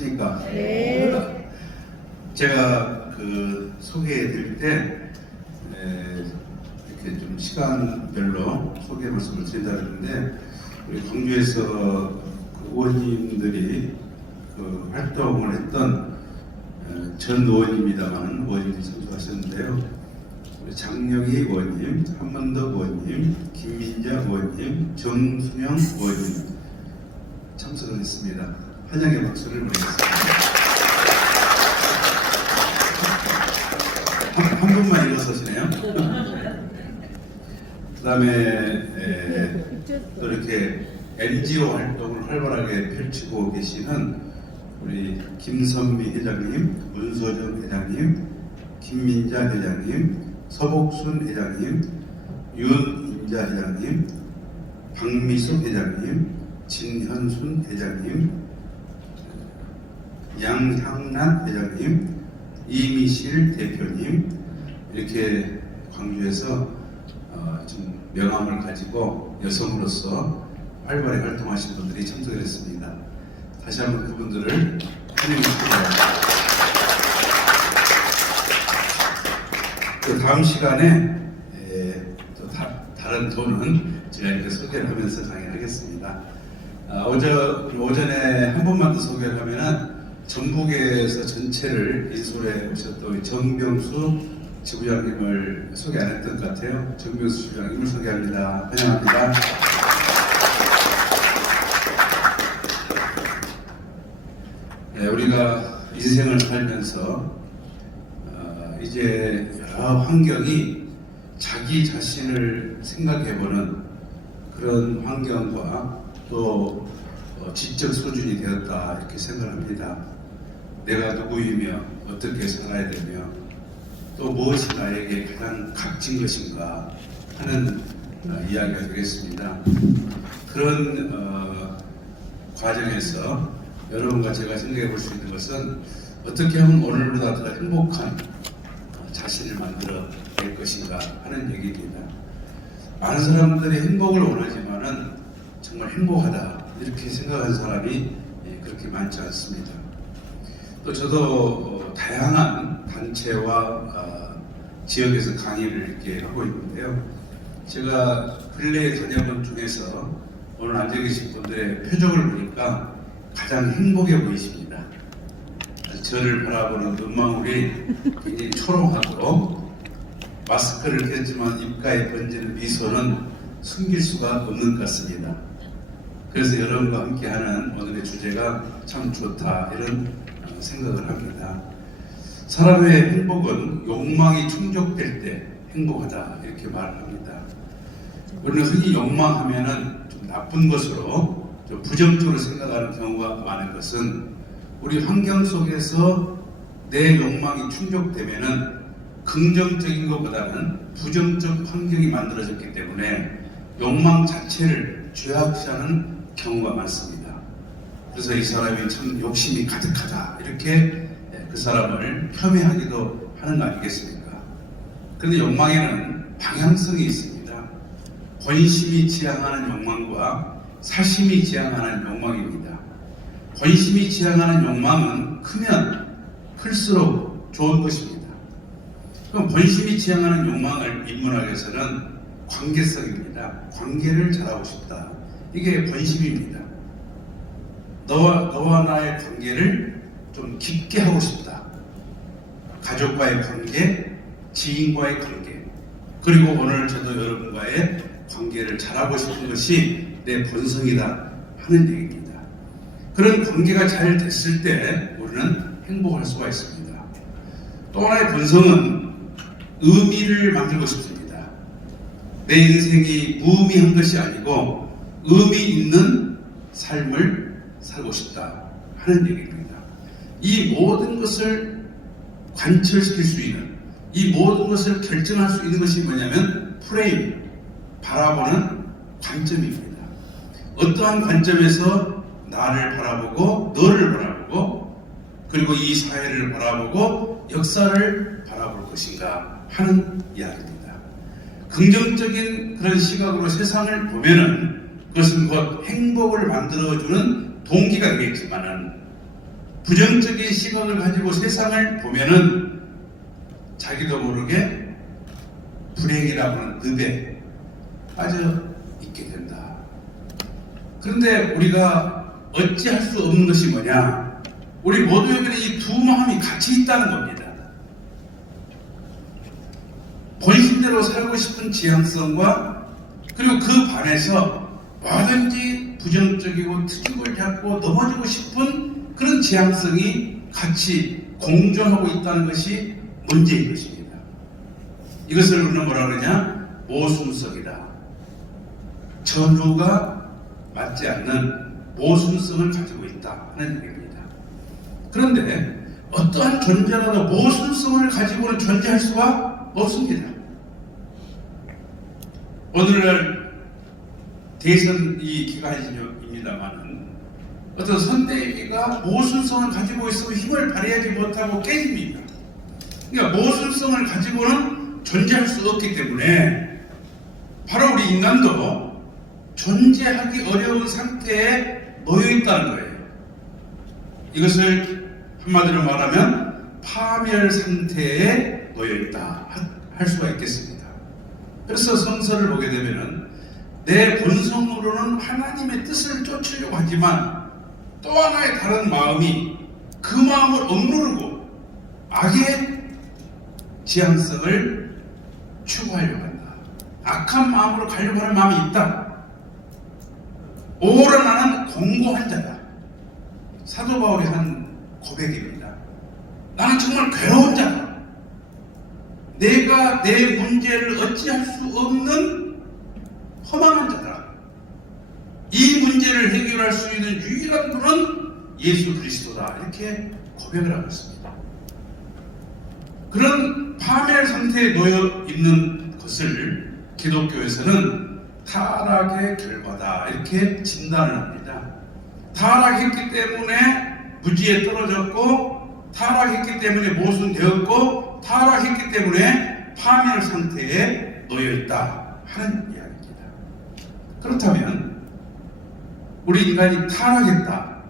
괜찮습니까? 네. 제가 소개해 드릴 때 이렇게 좀 시간별로 소개 말씀을 드린다 그러는데, 우리 광주에서 의원님들이 활동을 했던 전 의원입니다만 의원님이 참석하셨는데요. 우리 장영희 의원님, 한만덕 의원님, 김민자 의원님, 정순영 의원님 참석을 했습니다. 환영의 박수를 보내겠습니다. 한 분만 일어서시네요. 그 다음에 또 이렇게 NGO 활동을 활발하게 펼치고 계시는 우리 김선미 회장님, 문서정 회장님, 김민자 회장님, 서복순 회장님, 윤인자 회장님, 박미숙 회장님, 진현순 회장님, 양향란 회장님, 이미실 대표님, 이렇게 광주에서 좀 명함을 가지고 여성으로서 활발히 활동하신 분들이 참석을 했습니다. 다시 한번 그분들을 환영합니다. 그 다음 시간에 또 다른 돈은 제가 이렇게 소개를 하면서 강의하겠습니다. 오전에 한 번만 더 소개를 하면은 전북에서 전체를 인솔해 오셨던 정병수 지부장님을 소개 안 했던 것 같아요. 정병수 지부장님을 소개합니다. 환영합니다. 우리가 인생을 살면서 이제 여러 환경이 자기 자신을 생각해보는 그런 환경과 또 지적 수준이 되었다, 이렇게 생각합니다. 내가 누구이며 어떻게 살아야 되며 또 무엇이 나에게 가장 값진 것인가 하는 이야기가 되겠습니다. 그런 과정에서 여러분과 제가 생각해 볼 수 있는 것은 어떻게 하면 오늘보다 더 행복한 자신을 만들어 낼 것인가 하는 얘기입니다. 많은 사람들이 행복을 원하지만은 정말 행복하다 이렇게 생각하는 사람이 그렇게 많지 않습니다. 또 저도 다양한 단체와 지역에서 강의를 이렇게 하고 있는데요. 제가 근래에 다녀본 중에서 오늘 앉아 계신 분들의 표정을 보니까 가장 행복해 보이십니다. 저를 바라보는 눈망울이 굉장히 초롱하고 마스크를 꼈지만 입가에 번지는 미소는 숨길 수가 없는 것 같습니다. 그래서 여러분과 함께하는 오늘의 주제가 참 좋다, 이런 생각을 합니다. 사람의 행복은 욕망이 충족될 때 행복하다, 이렇게 말합니다. 우리는 흔히 욕망하면은 좀 나쁜 것으로 좀 부정적으로 생각하는 경우가 많은 것은, 우리 환경 속에서 내 욕망이 충족되면은 긍정적인 것보다는 부정적 환경이 만들어졌기 때문에 욕망 자체를 죄악시하는 경우가 많습니다. 그래서 이 사람이 참 욕심이 가득하다, 이렇게 그 사람을 폄훼하기도 하는 거 아니겠습니까? 그런데 욕망에는 방향성이 있습니다. 본심이 지향하는 욕망과 사심이 지향하는 욕망입니다. 본심이 지향하는 욕망은 크면 클수록 좋은 것입니다. 그럼 본심이 지향하는 욕망을 인문학에서는 관계성입니다. 관계를 잘하고 싶다. 이게 본심입니다. 너와 나의 관계를 좀 깊게 하고 싶다. 가족과의 관계, 지인과의 관계, 그리고 오늘 저도 여러분과의 관계를 잘하고 싶은 것이 내 본성이다 하는 얘기입니다. 그런 관계가 잘 됐을 때 우리는 행복할 수가 있습니다. 또 하나의 본성은 의미를 만들고 싶습니다. 내 인생이 무의미한 것이 아니고 의미 있는 삶을 살고 싶다 하는 얘기입니다. 이 모든 것을 관철시킬 수 있는, 이 모든 것을 결정할 수 있는 것이 뭐냐면 프레임, 바라보는 관점입니다. 어떠한 관점에서 나를 바라보고 너를 바라보고 그리고 이 사회를 바라보고 역사를 바라볼 것인가 하는 이야기입니다. 긍정적인 그런 시각으로 세상을 보면은 그것은 곧 행복을 만들어주는 동기가 되겠지만은, 부정적인 시각을 가지고 세상을 보면은 자기도 모르게 불행이라고 하는 늪에 빠져 있게 된다. 그런데 우리가 어찌할 수 없는 것이 뭐냐? 우리 모두에게는 이 두 마음이 같이 있다는 겁니다. 본심대로 살고 싶은 지향성과 그리고 그 반해서 뭐든지 부정적이고 트집을 잡고 넘어지고 싶은 그런 지향성이 같이 공존하고 있다는 것이 문제인 것입니다. 이것을 우리는 뭐라 그러냐? 모순성이다. 전후가 맞지 않는 모순성을 가지고 있다 하는 얘기입니다. 그런데 어떠한 존재라도 모순성을 가지고는 존재할 수가 없습니다. 오늘날 대선이 기간입니다만은 어떤 선대위가 모순성을 가지고 있으면 힘을 발휘하지 못하고 깨집니다. 그러니까 모순성을 가지고는 존재할 수 없기 때문에 바로 우리 인간도 존재하기 어려운 상태에 놓여 있다는 거예요. 이것을 한마디로 말하면 파멸 상태에 놓여 있다 할 수가 있겠습니다. 그래서 성서를 보게 되면은 내 본성으로는 하나님의 뜻을 쫓으려고 하지만 또 하나의 다른 마음이 그 마음을 억누르고 악의 지향성을 추구하려고 한다. 악한 마음으로 가려고 하는 마음이 있다. 오히려 나는 공고한 자다. 사도 바울이 한 고백입니다. 나는 정말 괴로운 자다. 내가 내 문제를 어찌할 수 없는 허망한 자다. 이 문제를 해결할 수 있는 유일한 분은 예수 그리스도다. 이렇게 고백을 하고 있습니다. 그런 파멸 상태에 놓여 있는 것을 기독교에서는 타락의 결과다. 이렇게 진단을 합니다. 타락했기 때문에 무지에 떨어졌고, 타락했기 때문에 모순되었고, 타락했기 때문에 파멸 상태에 놓여있다 하는 이야기입니다. 그렇다면 우리 인간이 타락했다,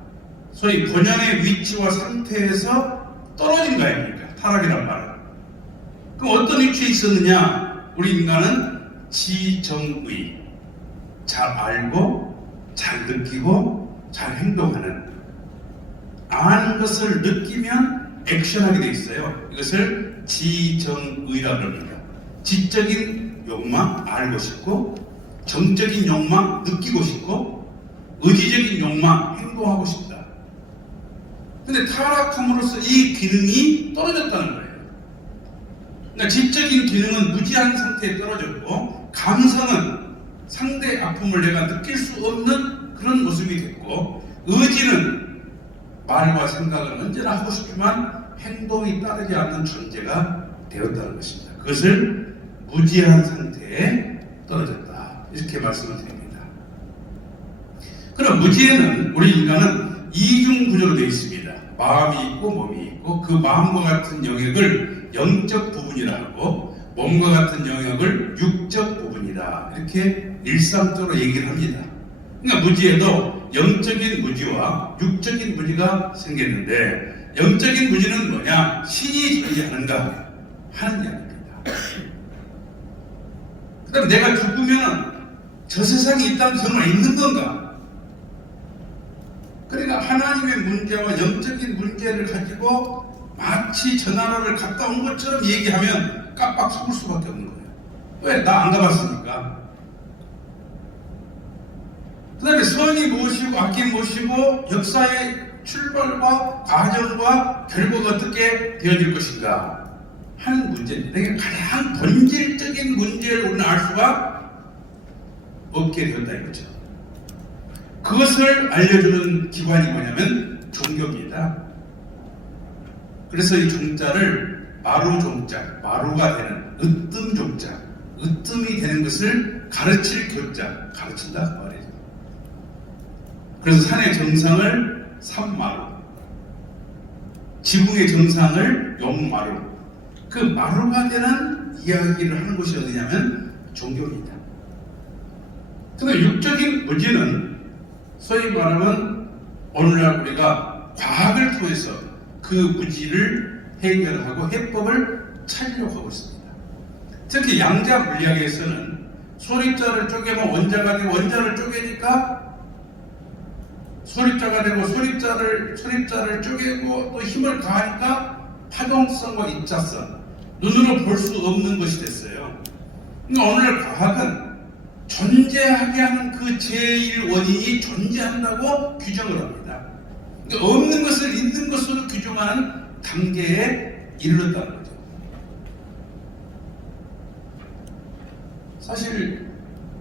소위 본연의 위치와 상태에서 떨어진 거 아닙니까? 타락이란 말은. 그럼 어떤 위치에 있었느냐? 우리 인간은 지정의, 잘 알고 잘 느끼고 잘 행동하는, 아는 것을 느끼면 액션하게 돼 있어요. 이것을 지정의라고 합니다. 지적인 욕망, 알고 싶고, 정적인 욕망, 느끼고 싶고, 의지적인 욕망, 행동하고 싶다. 근데 타락함으로써 이 기능이 떨어졌다는 거예요. 그러니까 지적인 기능은 무지한 상태에 떨어졌고, 감성은 상대의 아픔을 내가 느낄 수 없는 그런 모습이 됐고, 의지는 말과 생각을 언제나 하고 싶지만 행동이 따르지 않는 존재가 되었다는 것입니다. 그것을 무지한 상태에 떨어졌다. 이렇게 말씀을 드립니다. 그럼 무지에는 우리 인간은 이중 구조로 되어 있습니다. 마음이 있고 몸이 있고, 그 마음과 같은 영역을 영적 부분이라 하고 몸과 같은 영역을 육적 부분이다. 이렇게 일상적으로 얘기를 합니다. 그러니까 무지에도 영적인 무지와 육적인 무지가 생겼는데, 영적인 무지는 뭐냐? 신이 존재하는가 하는 이야기입니다. 그 다음 내가 죽으면 저 세상에 있다면 정말 있는 건가? 그러니까 하나님의 문제와 영적인 문제를 가지고 마치 저 나라를 갔다 온 것처럼 얘기하면 깜빡 속을 수밖에 없는 거예요. 왜? 나 안 가봤으니까. 그 다음에 선이 무엇이고 악이 무엇이고, 역사의 출발과 과정과 결과가 어떻게 되어질 것인가 하는 문제입니다. 이게 가장 본질적인 문제를 우리는 알 수가 없게 되었다 이거죠. 그것을 알려주는 기관이 뭐냐면 종교입니다. 그래서 이 종자를 마루종자, 마루가 되는 으뜸종자, 으뜸이 되는 것을 가르칠 교자, 가르친다 그 말이에요. 그래서 산의 정상을 산마루, 지붕의 정상을 용마루, 그 마루가 되는 이야기를 하는 곳이 어디냐면 종교입니다. 그런데 육적인 무지는 소위 말하면 오늘날 우리가 과학을 통해서 그 문제를 해결하고 해법을 찾으려고 하고 있습니다. 특히 양자 물리학에서는 소립자를 쪼개면 원자가 되고 원자를 쪼개니까 소립자가 되고 소립자를 쪼개고 또 힘을 가하니까 파동성과 입자성, 눈으로 볼 수 없는 것이 됐어요. 그러니까 오늘날 과학은 존재하게 하는 그 제1 원인이 존재한다고 규정을 합니다. 그러니까 없는 것을 있는 것으로 규정하는 단계에 이르렀다는 거죠. 사실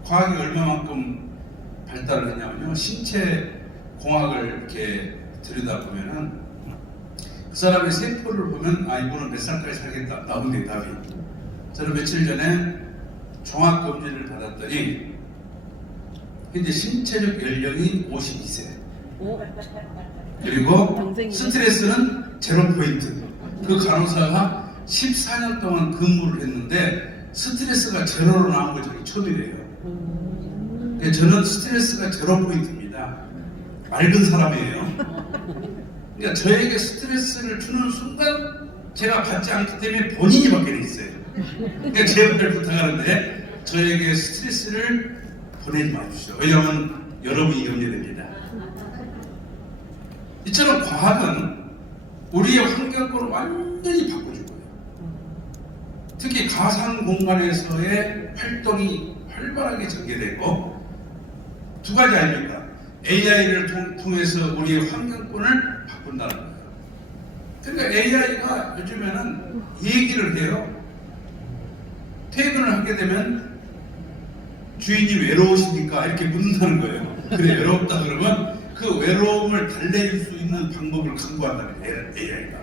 과학이 얼마만큼 발달을 했냐면요, 신체 공학을 이렇게 들여다보면은 그 사람의 세포를 보면 이분은 몇 살까지 살겠다 나온 대답이. 저는 며칠 전에 종합검진을 받았더니 현재 신체적 연령이 52세, 그리고 스트레스는 0포인트. 그 간호사가 14년 동안 근무를 했는데 스트레스가 제로로 나온 거 저기 처음이래요. 저는 스트레스가 0포인트입니다. 맑은 사람이에요. 그러니까 저에게 스트레스를 주는 순간 제가 받지 않기 때문에 본인이 받게 돼 있어요. 그러니까 제발 부탁하는데 저에게 스트레스를 보내지 마십시오. 왜냐하면 여러분이 염려됩니다. 이처럼 과학은 우리의 환경권을 완전히 바꿔줄 거예요. 특히 가상 공간에서의 활동이 활발하게 전개되고, 두 가지 아닙니까? AI를 통해서 우리의 환경권을 바꾼다는 거예요. 그러니까 AI가 요즘에는 얘기를 해요. 퇴근을 하게 되면 주인이 외로우십니까? 이렇게 묻는다는 거예요. 그래, 외롭다 그러면 그 외로움을 달래줄 수 있는 방법을 강구한다는 거예요, AI가.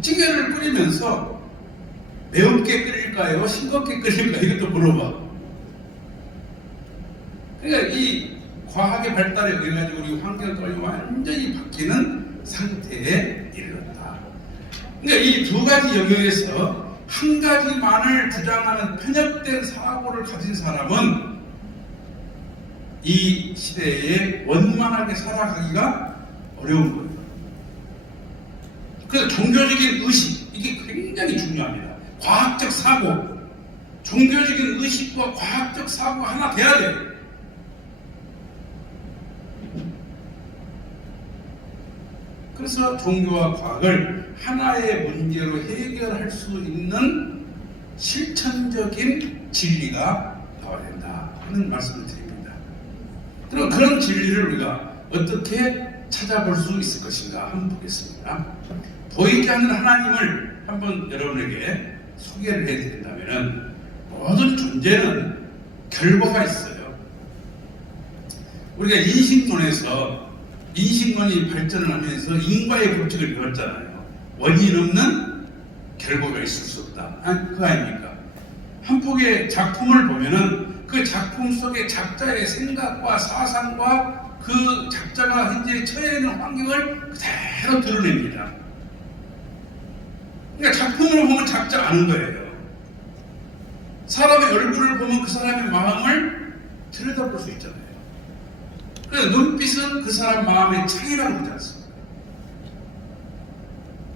찌개를 끓이면서 매운게 끓일까요? 싱겁게 끓일까요? 이것도 물어봐. 그러니까 이 과학의 발달에 의해 가지고 우리 환경권이 완전히 바뀌는 상태에 이르렀다. 그러니까 이 두 가지 영역에서 한 가지만을 주장하는 편협된 사고를 가진 사람은 이 시대에 원만하게 살아가기가 어려운 거예요. 그래서 종교적인 의식, 이게 굉장히 중요합니다. 과학적 사고, 종교적인 의식과 과학적 사고 하나 돼야 돼요. 그래서 종교와 과학을 하나의 문제로 해결할 수 있는 실천적인 진리가 나와야 된다 하는 말씀을 드립니다. 그럼 그런 진리를 우리가 어떻게 찾아볼 수 있을 것인가 한번 보겠습니다. 보이지 않는 하나님을 한번 여러분에게 소개를 해드린다면, 모든 존재는 결과가 있어요. 우리가 인식론이 발전을 하면서 인과의 법칙을 배웠잖아요. 원인 없는 결과가 있을 수 없다. 그거 아닙니까? 한 폭의 작품을 보면은 그 작품 속에 작자의 생각과 사상과 그 작자가 현재 처해 있는 환경을 그대로 드러냅니다. 그러니까 작품으로 보면 작자 아는 거예요. 사람의 얼굴을 보면 그 사람의 마음을 들여다볼 수 있잖아요. 그래서 눈빛은 그 사람 마음의 창이라고 그러지 않습니까?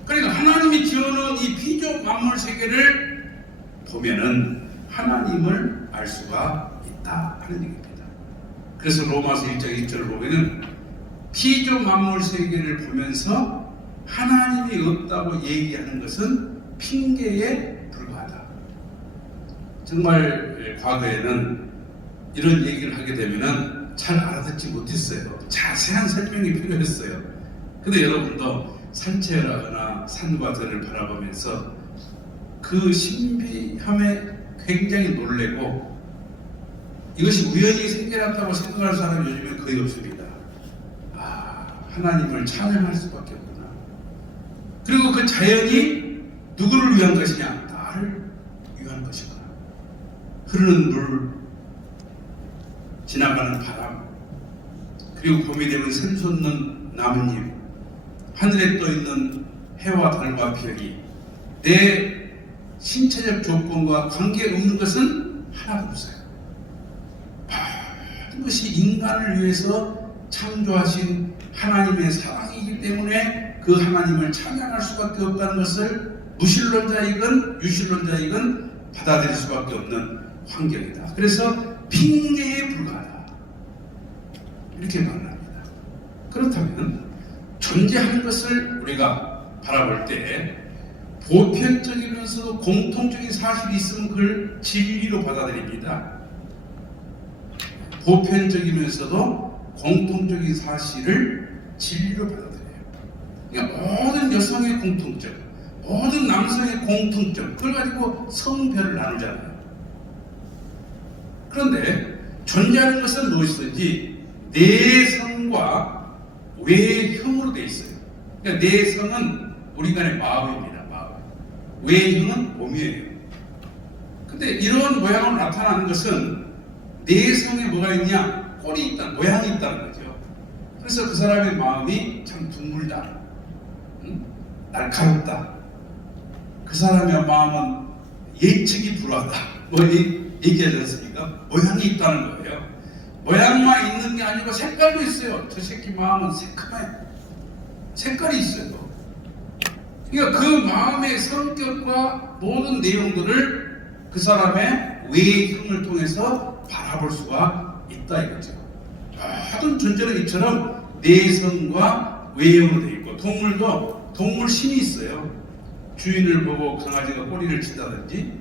그러니까 하나님이 지어놓은 이 피조 만물 세계를 보면은 하나님을 알 수가 있다 하는 얘기입니다. 그래서 로마서 1장 1절을 보면은 피조 만물 세계를 보면서 하나님이 없다고 얘기하는 것은 핑계에 불과하다. 정말 과거에는 이런 얘기를 하게 되면은 잘 알아듣지 못했어요. 자세한 설명이 필요했어요. 근데 여러분도 산책을 하거나 산과 들을 바라보면서 그 신비함에 굉장히 놀래고, 이것이 우연히 생겨났다고 생각하는 사람이 요즘에 거의 없습니다. 하나님을 찬양할 수밖에 없구나. 그리고 그 자연이 누구를 위한 것이냐? 나를 위한 것이구나. 흐르는 물, 지나가는 바람, 그리고 봄이 되면 샘솟는 나뭇잎, 하늘에 떠있는 해와 달과 별이 내 신체적 조건과 관계없는 것은 하나도 없어요. 모든 것이 인간을 위해서 창조하신 하나님의 사랑이기 때문에 그 하나님을 찬양할 수밖에 없다는 것을 무신론자이건 유신론자이건 받아들일 수밖에 없는 환경이다. 그래서 핑계에 불과하다. 이렇게 말합니다. 그렇다면 존재하는 것을 우리가 바라볼 때 보편적이면서도 공통적인 사실이 있으면 그걸 진리로 받아들입니다. 보편적이면서도 공통적인 사실을 진리로 받아들여요. 그러니까 모든 여성의 공통점, 모든 남성의 공통점, 그걸 가지고 성별을 나누잖아요. 그런데 존재하는 것은 무엇이든지 내성과 외형으로 되어 있어요. 그러니까 내성은 우리 간의 마음입니다. 마음. 외형은 몸이에요. 근데 이런 모양으로 나타나는 것은 내성에 뭐가 있냐? 꼴이 있다, 모양이 있다는 거죠. 그래서 그 사람의 마음이 참 둥글다, 날카롭다. 그 사람의 마음은 예측이 불허하다. 뭐 얘기하지 않습니까? 모양이 있다는 거예요. 모양만 있는 게 아니고 색깔도 있어요. 저 새끼 마음은 새카매요. 색깔이 있어요. 그러니까 그 마음의 성격과 모든 내용들을 그 사람의 외형을 통해서 바라볼 수가 있다 이거죠. 모든 존재는 이처럼 내성과 외형으로 되어 있고, 동물도 동물심이 있어요. 주인을 보고 강아지가 꼬리를 친다든지,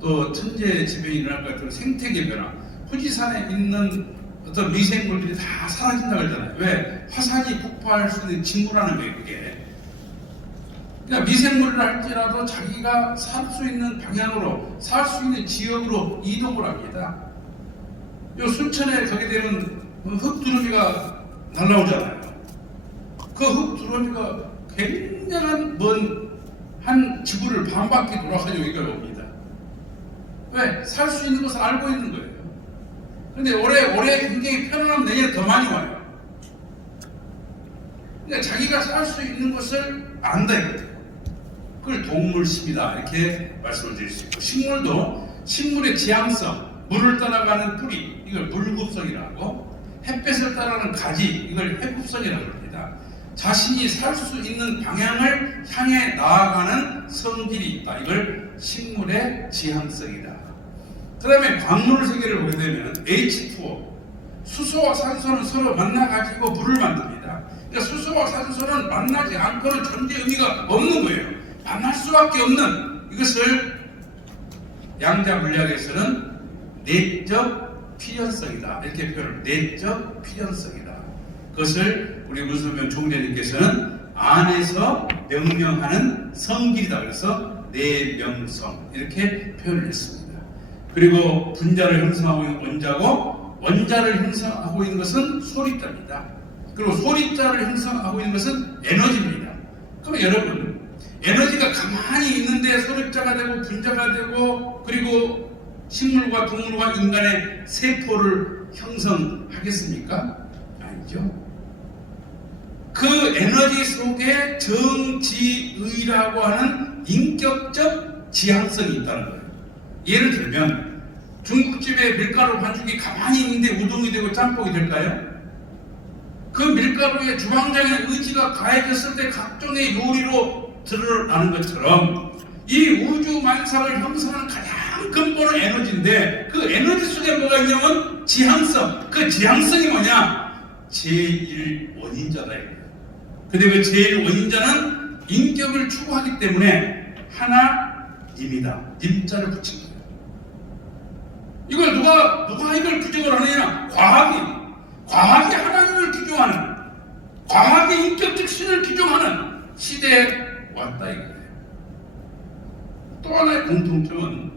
또 천재지변이 일어날 것 같은 생태계 변화, 후지산에 있는 어떤 미생물들이 다 사라진다고 하잖아요. 왜? 화산이 폭발할 수 있는 징후라는 거예요, 그게. 그러니까 미생물을 할지라도 자기가 살 수 있는 방향으로, 살 수 있는 지역으로 이동을 합니다. 요 순천에 가게 되면 흙두루미가 날라오잖아요. 그 흙두루미가 굉장한 먼 한 지구를 반바퀴 돌아가지고 여기가 옵니다. 왜? 살 수 있는 것을 알고 있는 거예요. 근데 올해 굉장히 편안하면 내년에 더 많이 와요. 그러니까 자기가 살 수 있는 것을 안다 이거죠. 그걸 동물심이다 이렇게 말씀을 드릴 수 있고, 식물도 식물의 지향성, 물을 따라가는 뿌리, 이걸 물급성이라고, 햇볕을 따라가는 가지, 이걸 해급성이라고 합니다. 자신이 살 수 있는 방향을 향해 나아가는 성질이 있다. 이걸 식물의 지향성이다. 그 다음에 광물 세계를 보게 되면 H2O, 수소와 산소는 서로 만나가지고 물을 만듭니다. 그러니까 수소와 산소는 만나지 않고는 존재 의미가 없는 거예요. 만날 수밖에 없는, 이것을 양자 물리학에서는 내적 필연성이다 이렇게 표현을, 내적 필연성이다. 그것을 우리 문선명 총재님께서는 안에서 명명하는 성질이다. 그래서 내명성 이렇게 표현을 했습니다. 그리고 분자를 형성하고 있는 원자고, 원자를 형성하고 있는 것은 소립자입니다. 그리고 소립자를 형성하고 있는 것은 에너지입니다. 그럼 여러분, 에너지가 가만히 있는데 소립자가 되고 분자가 되고, 그리고 식물과 동물과 인간의 세포를 형성하겠습니까? 아니죠. 그 에너지 속에 정지의라고 하는 인격적 지향성이 있다는 거예요. 예를 들면 중국집에 밀가루 반죽이 가만히 있는데 우동이 되고 짬뽕이 될까요? 그 밀가루에 주방장의 의지가 가해졌을 때 각종의 요리로 드러나는 것처럼, 이 우주 만상을 형성하는 가장 근본은 에너지인데, 그 에너지 속에 뭐가 있냐면 지향성. 그 지향성이 뭐냐? 제1원인자다. 근데 그 제1원인자는 인격을 추구하기 때문에 하나님이다. 님자를 붙인 거예요. 이걸 누가 이걸 규정을 하느냐? 과학이 하나님을 규정하는, 과학의 인격적 신을 규정하는 시대에 왔다 이거예요. 또 하나의 공통점은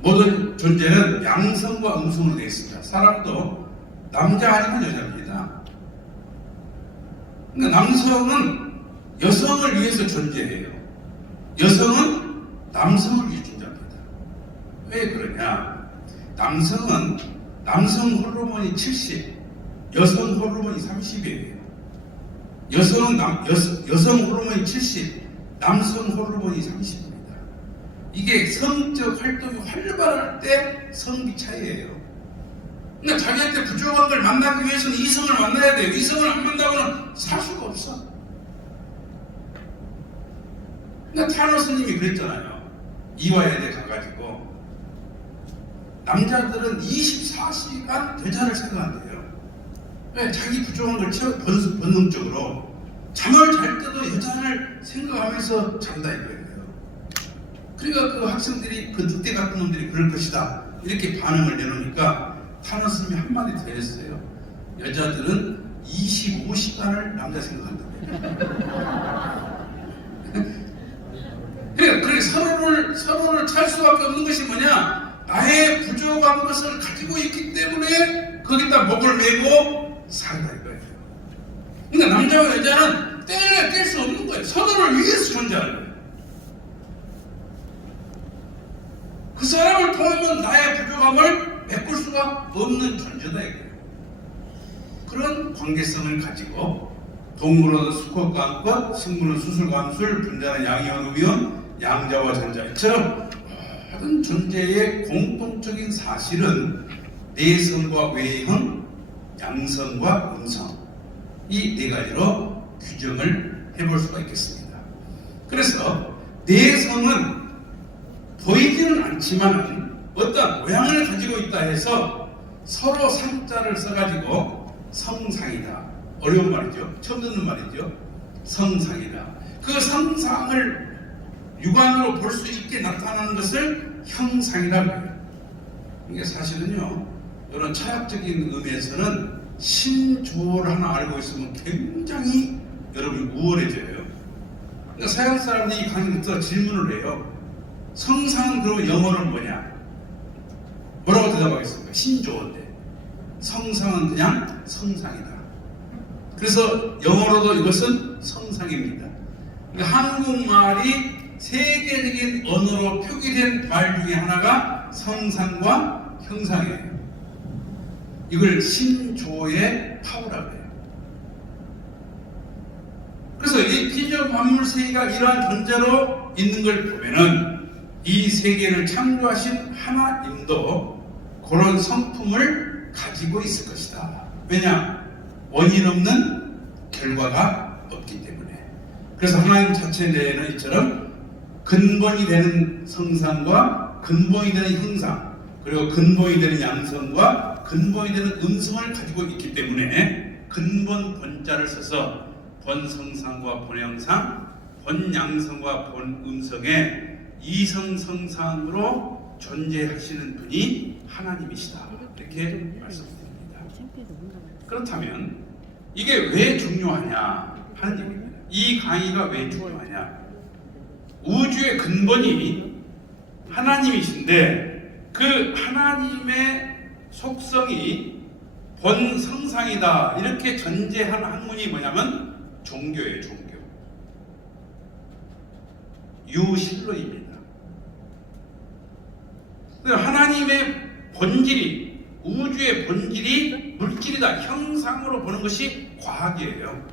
모든 존재는 양성과 음성으로 되어 있습니다. 사람도 남자 아니면 여자입니다. 그러니까 남성은 여성을 위해서 존재해요. 여성은 남성을 위해 존재합니다. 왜 그러냐? 남성은 남성 호르몬이 70, 여성 호르몬이 30이에요. 여성 호르몬이 70, 남성 호르몬이 30입니다. 이게 성적 활동이 활발할 때 성비 차이예요. 그러니까 자기한테 부족한 걸 만나기 위해서는 이성을 만나야 돼요. 이성을 안 만나고는 살 수가 없어. 그러니까 타노 스님이 그랬잖아요. 이화여대 가가지고 남자들은 24시간 여자를 생각한대요. 왜? 자기 부족한 걸 채워 본능적으로 잠을 잘 때도 여자를 생각하면서 잔다 이거예요. 그러니까 그 학생들이 그 늑대 같은 놈들이 그럴 것이다 이렇게 반응을 내놓으니까 타노 스님이 한마디 더 했어요. 여자들은 25시간을 남자 생각한다고. 그래 서로를 찰 수밖에 없는 것이 뭐냐? 나의 부족한 것을 가지고 있기 때문에 거기다 목을 메고 산다 이거예요. 그러니까 남자와 여자는 뗄 수 없는 거예요. 서로를 위해서 존재하는 거예요. 그 사람을 통하면 나의 부족함을 메꿀 수가 없는 존재다 이거예요. 그런 관계성을 가지고 동물은 수컷과 암컷, 식물은 수술과 암술, 분자는 양이와 음이온, 양자와 전자처럼 모든 존재의 공통적인 사실은 내성과 외형, 양성과 음성 이 네 가지로 규정을 해볼 수가 있겠습니다. 그래서 내성은 보이지는 않지만 어떤 모양을 가지고 있다 해서 서로 상자를 써가지고 성상이다. 어려운 말이죠. 처음 듣는 말이죠. 성상이다. 그 성상을 육안으로 볼 수 있게 나타나는 것을 형상이라고 해요. 이게 사실은요, 이런 철학적인 의미에서는 신조를 하나 알고 있으면 굉장히 여러분이 우월해져요. 그러니까 서양 사람들이 이 강의부터 질문을 해요. 성상은 그러면 영어로는 뭐냐? 뭐라고 대답하겠습니까? 신조어인데. 성상은 그냥 성상이다. 그래서 영어로도 이것은 성상입니다. 그러니까 한국말이 세계적인 언어로 표기된 말 중에 하나가 성상과 형상이에요. 이걸 신조의 파워라고 해요. 그래서 이 피조 만물 세계가 이러한 존재로 있는 걸 보면은 이 세계를 창조하신 하나님도 그런 성품을 가지고 있을 것이다. 왜냐? 원인 없는 결과가 없기 때문에. 그래서 하나님 자체 내에는 이처럼 근본이 되는 성상과 근본이 되는 형상, 그리고 근본이 되는 양성과 근본이 되는 음성을 가지고 있기 때문에 근본 본자를 써서 본성상과 본형상, 본양성과 본음성의 이성성상으로 존재하시는 분이 하나님이시다. 이렇게 말씀드립니다. 그렇다면 이게 왜 중요하냐 하는 얘기입니다. 이 강의가 왜 중요하냐? 우주의 근본이 하나님이신데 그 하나님의 속성이 본성상이다 이렇게 전제한 학문이 뭐냐면 종교예요. 종교. 유신론입니다. 하나님의 본질이, 우주의 본질이 물질이다, 형상으로 보는 것이 과학이에요.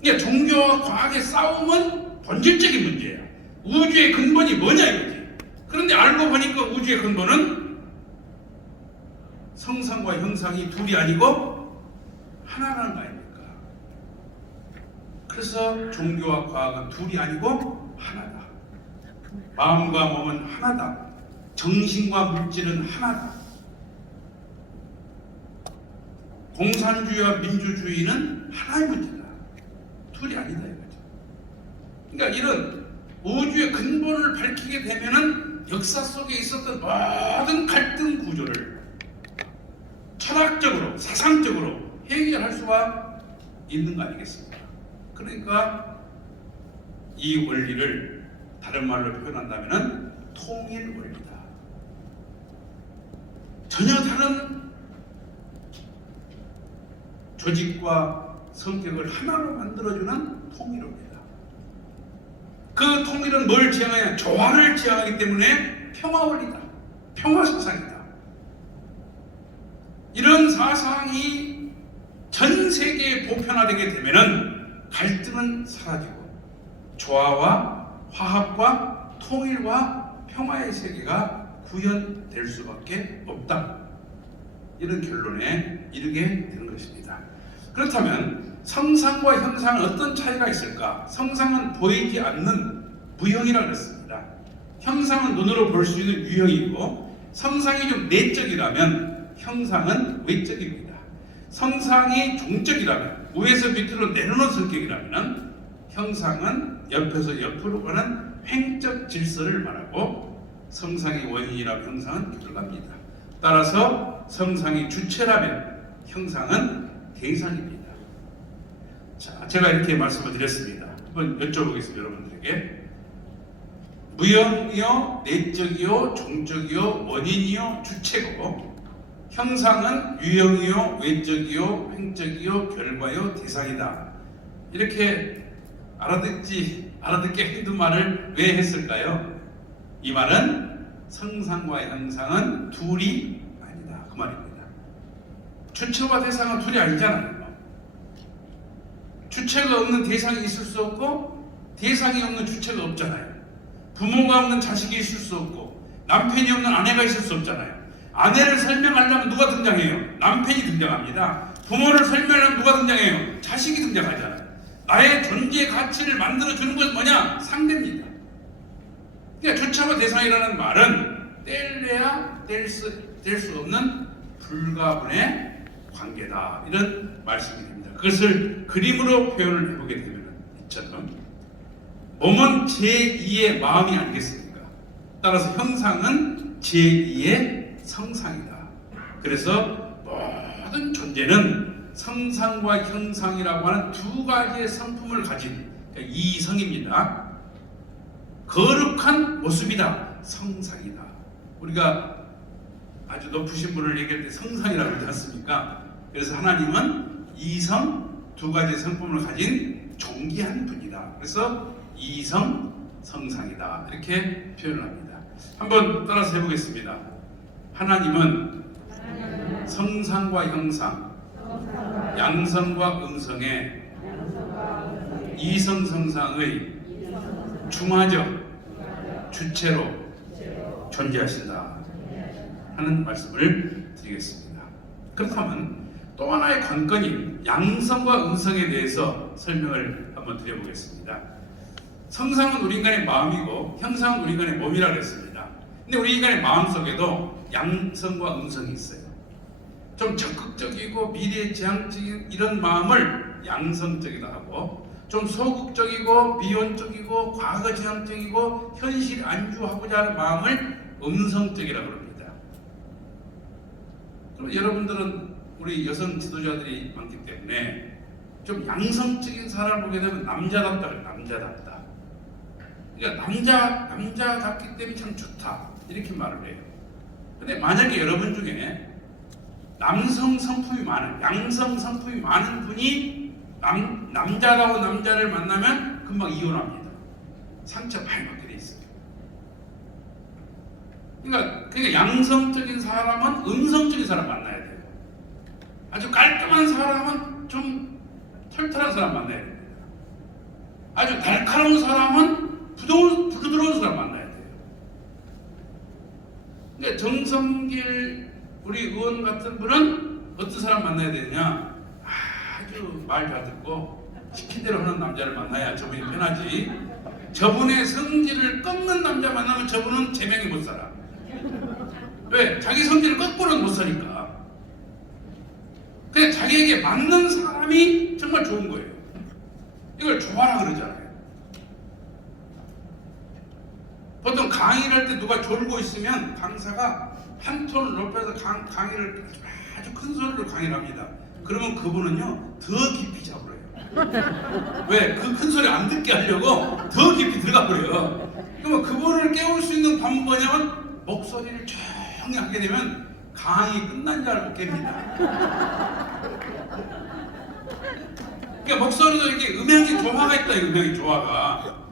그러니까 종교와 과학의 싸움은 본질적인 문제예요. 우주의 근본이 뭐냐 이거지. 그런데 알고 보니까 우주의 근본은 성상과 형상이 둘이 아니고 하나라는 거 아닙니까? 그래서 종교와 과학은 둘이 아니고 하나다. 마음과 몸은 하나다. 정신과 물질은 하나다. 공산주의와 민주주의는 하나의 문제다. 둘이 아니다 이거죠. 그러니까 이런 우주의 근본을 밝히게 되면은 역사 속에 있었던 모든 갈등 구조를 철학적으로, 사상적으로 해결할 수가 있는 거 아니겠습니까? 그러니까 이 원리를 다른 말로 표현한다면 통일 원리다. 전혀 다른 조직과 성격을 하나로 만들어주는 통일입니다. 그 통일은 뭘 지향하냐? 조화를 지향하기 때문에 평화 원리다. 평화 사상이다. 이런 사상이 전 세계에 보편화되게 되면은 갈등은 사라지고 조화와 화합과 통일과 평화의 세계가 구현될 수밖에 없다. 이런 결론에 이르게 되는 것입니다. 그렇다면 성상과 형상은 어떤 차이가 있을까? 성상은 보이지 않는 무형이라고 했습니다. 형상은 눈으로 볼 수 있는 유형이고, 성상이 좀 내적이라면 형상은 외적입니다. 성상이 종적이라면, 위에서 밑으로 내려오는 성격이라면 형상은 옆에서 옆으로 가는 횡적 질서를 말하고, 성상이 원인이라면 형상은 들어갑니다. 따라서 성상이 주체라면 형상은 대상입니다. 자, 제가 이렇게 말씀을 드렸습니다. 한번 여쭤보겠습니다, 여러분들에게. 무형이요, 내적이요, 종적이요, 원인이요, 주체고, 형상은 유형이요, 외적이요, 횡적이요, 결과요, 대상이다. 이렇게 알아듣기 힘든 말을 왜 했을까요? 이 말은 성상과 형상은 둘이 아니다, 그 말입니다. 주체와 대상은 둘이 아니잖아요. 주체가 없는 대상이 있을 수 없고, 대상이 없는 주체가 없잖아요. 부모가 없는 자식이 있을 수 없고, 남편이 없는 아내가 있을 수 없잖아요. 아내를 설명하려면 누가 등장해요? 남편이 등장합니다. 부모를 설명하려면 누가 등장해요? 자식이 등장하잖아요. 나의 존재 가치를 만들어주는 것은 뭐냐? 상대입니다. 그러니까 주체와 대상이라는 말은 뗄래야 뗄 수 없는 불가분의 관계다, 이런 말씀이 됩니다. 그것을 그림으로 표현을 해보게 되면 이처럼, 몸은 제2의 마음이 아니겠습니까? 따라서 형상은 제2의 성상이다. 그래서 모든 존재는 성상과 형상이라고 하는 두 가지의 성품을 가진 이성입니다. 거룩한 모습이다, 성상이다. 우리가 아주 높으신 분을 얘기할 때 성상이라고 그러지 않습니까? 그래서 하나님은 이성, 두 가지 성품을 가진 존귀한 분이다. 그래서 이성, 성상이다, 이렇게 표현을 합니다. 한번 따라서 해보겠습니다. 하나님은 성상과 형상, 양성과 음성의 이성성상의 중화적 주체로 존재하신다 하는 말씀을 드리겠습니다. 그렇다면 또 하나의 관건인 양성과 음성에 대해서 설명을 한번 드려보겠습니다. 성상은 우리 인간의 마음이고 형상은 우리 인간의 몸이라고 했습니다. 근데 우리 인간의 마음 속에도 양성과 음성이 있어요. 좀 적극적이고 미래지향적인 이런 마음을 양성적이라 하고, 좀 소극적이고 미온적이고 과거지향적이고 현실 안주하고자 하는 마음을 음성적이라고 합니다. 그럼 여러분들은 우리 여성 지도자들이 많기 때문에 좀 양성적인 사람을 보게 되면 남자답다, 남자답다. 그러니까 남자답기 때문에 참 좋다, 이렇게 말을 해요. 근데 만약에 여러분 중에 남성 성품이 많은, 양성 성품이 많은 분이 남자라고 남자를 만나면 금방 이혼합니다. 상처 많이 받게 돼 있어요. 그러니까 양성적인 사람은 음성적인 사람 만나야 돼요. 아주 깔끔한 사람은 좀 털털한 사람 만나야 됩니다. 아주 날카로운 사람은 부드러운 사람 만나야 돼요. 그러니까 정성길 우리 의원 같은 분은 어떤 사람 만나야 되냐? 아주 말 잘 듣고 시킨 대로 하는 남자를 만나야 저분이 편하지. 저분의 성질을 꺾는 남자 만나면 저분은 제명이 못 살아. 왜? 자기 성질을 거꾸로는 못 사니까. 그냥 자기에게 맞는 사람이 정말 좋은 거예요. 이걸 조화라 그러잖아요. 보통 강의를 할 때 누가 졸고 있으면 강사가 한 톤을 높여서 강의를 아주 큰 소리로 강의를 합니다. 그러면 그분은요 더 깊이 자버려요. 왜? 그 큰 소리 안 듣게 하려고 더 깊이 들어가 버려요. 그러면 그분을 깨울 수 있는 방법은 뭐냐면 목소리를 조용히 하게 되면 강의 끝난 줄 알고 깹니다. 그러니까 목소리도 이렇게 음향이 조화가 있다, 음향이 조화가.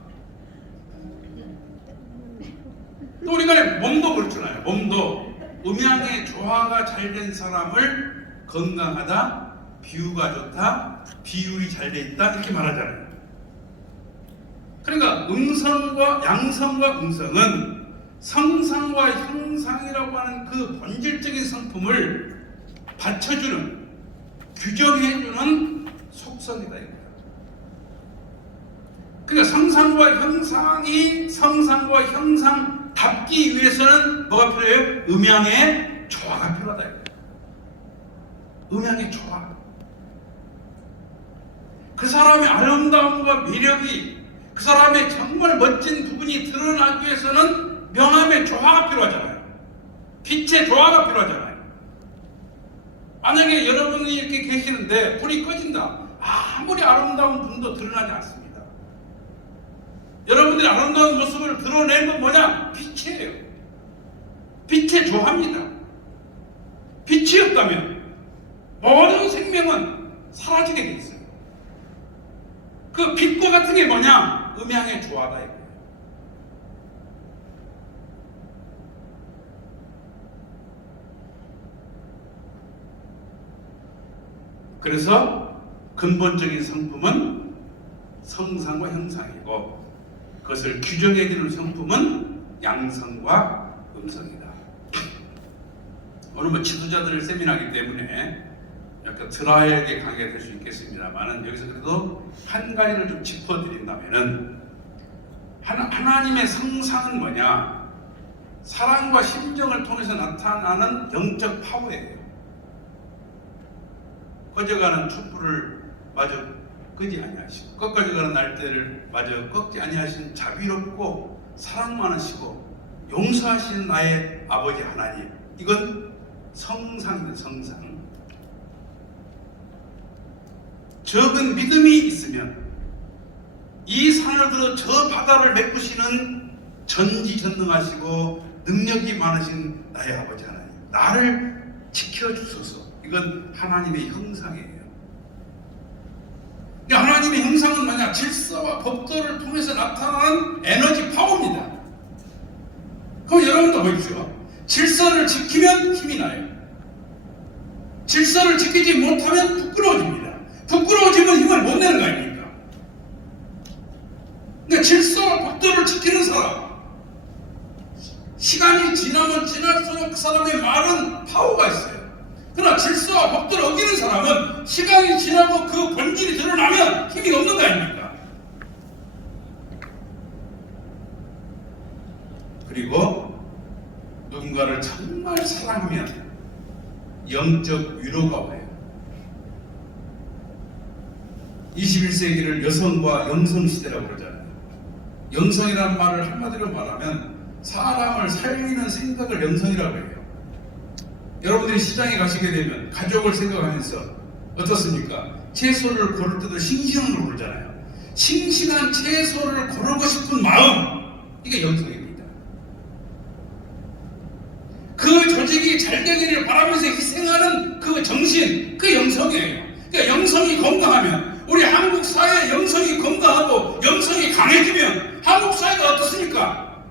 또 우리가 몸도 그렇잖아요. 몸도 음향의 조화가 잘 된 사람을 건강하다, 비유가 좋다, 비율이 잘 돼 있다, 이렇게 말하잖아요. 그러니까 양성과 음성은 성상과 형상이라고 하는 그 본질적인 성품을 받쳐주는, 규정해주는 속성이다 이거야. 그러니까 성상과 형상답기 위해서는 뭐가 필요해요? 음양의 조화가 필요하다 이거야. 음양의 조화. 그 사람의 아름다움과 매력이, 그 사람의 정말 멋진 부분이 드러나기 위해서는 명암의 조화가 필요하잖아요. 빛의 조화가 필요하잖아요. 만약에 여러분이 이렇게 계시는데 불이 꺼진다. 아무리 아름다운 분도 드러나지 않습니다. 여러분들이 아름다운 모습을 드러낸 건 뭐냐? 빛이에요. 빛의 조화입니다. 빛이 없다면 모든 생명은 사라지게 돼 있어요. 그 빛과 같은 게 뭐냐? 음양의 조화다 이거예요. 그래서 근본적인 성품은 성상과 형상이고, 그것을 규정해주는 성품은 양성과 음성이다. 오늘 뭐 지도자들 세미나이기 때문에 약간 드라이하게 강의가 될 수 있겠습니다만은, 여기서 그래도 한 가지를 좀 짚어드린다면은, 하나님의 성상은 뭐냐? 사랑과 심정을 통해서 나타나는 영적 파워예요. 꺼져가는 촛불을 마저 끄지 아니하시고, 꺾어져가는 날대를 마저 꺾지 아니하신 자비롭고 사랑 많으시고 용서하시는 나의 아버지 하나님, 이건 성상입니다. 성상. 적은 믿음이 있으면 이 산을 들어 저 바다를 메꾸시는 전지전능하시고 능력이 많으신 나의 아버지 하나님, 나를 지켜주소서. 이건 하나님의 형상이에요. 하나님의 형상은 뭐냐? 질서와 법도를 통해서 나타나는 에너지 파워입니다. 그럼 여러분도 보십시오. 질서를 지키면 힘이 나요. 질서를 지키지 못하면 부끄러워집니다. 부끄러워지면 힘을 못 내는 거 아닙니까? 근데 질서와 법도를 지키는 사람, 시간이 지나면 지날수록 그 사람의 말은 파워가 있어요. 그러나 질서와 법도를 어기는 사람은 시간이 지나고 그 본질이 드러나면 힘이 없는 거 아닙니까? 그리고 누군가를 정말 사랑하면 영적 위로가 와요. 21세기를 여성과 영성 시대라고 그러잖아요. 영성이라는 말을 한마디로 말하면 사람을 살리는 생각을 영성이라고 해요. 여러분들이 시장에 가시게 되면 가족을 생각하면서 어떻습니까? 채소를 고를 때도 싱싱한 걸 고르잖아요. 싱싱한 채소를 고르고 싶은 마음, 이게 영성입니다. 그 조직이 잘 되기를 바라면서 희생하는 그 정신, 그 영성이에요. 그러니까 영성이 건강하면, 우리 한국 사회의 영성이 건강하고 영성이 강해지면 한국 사회가 어떻습니까?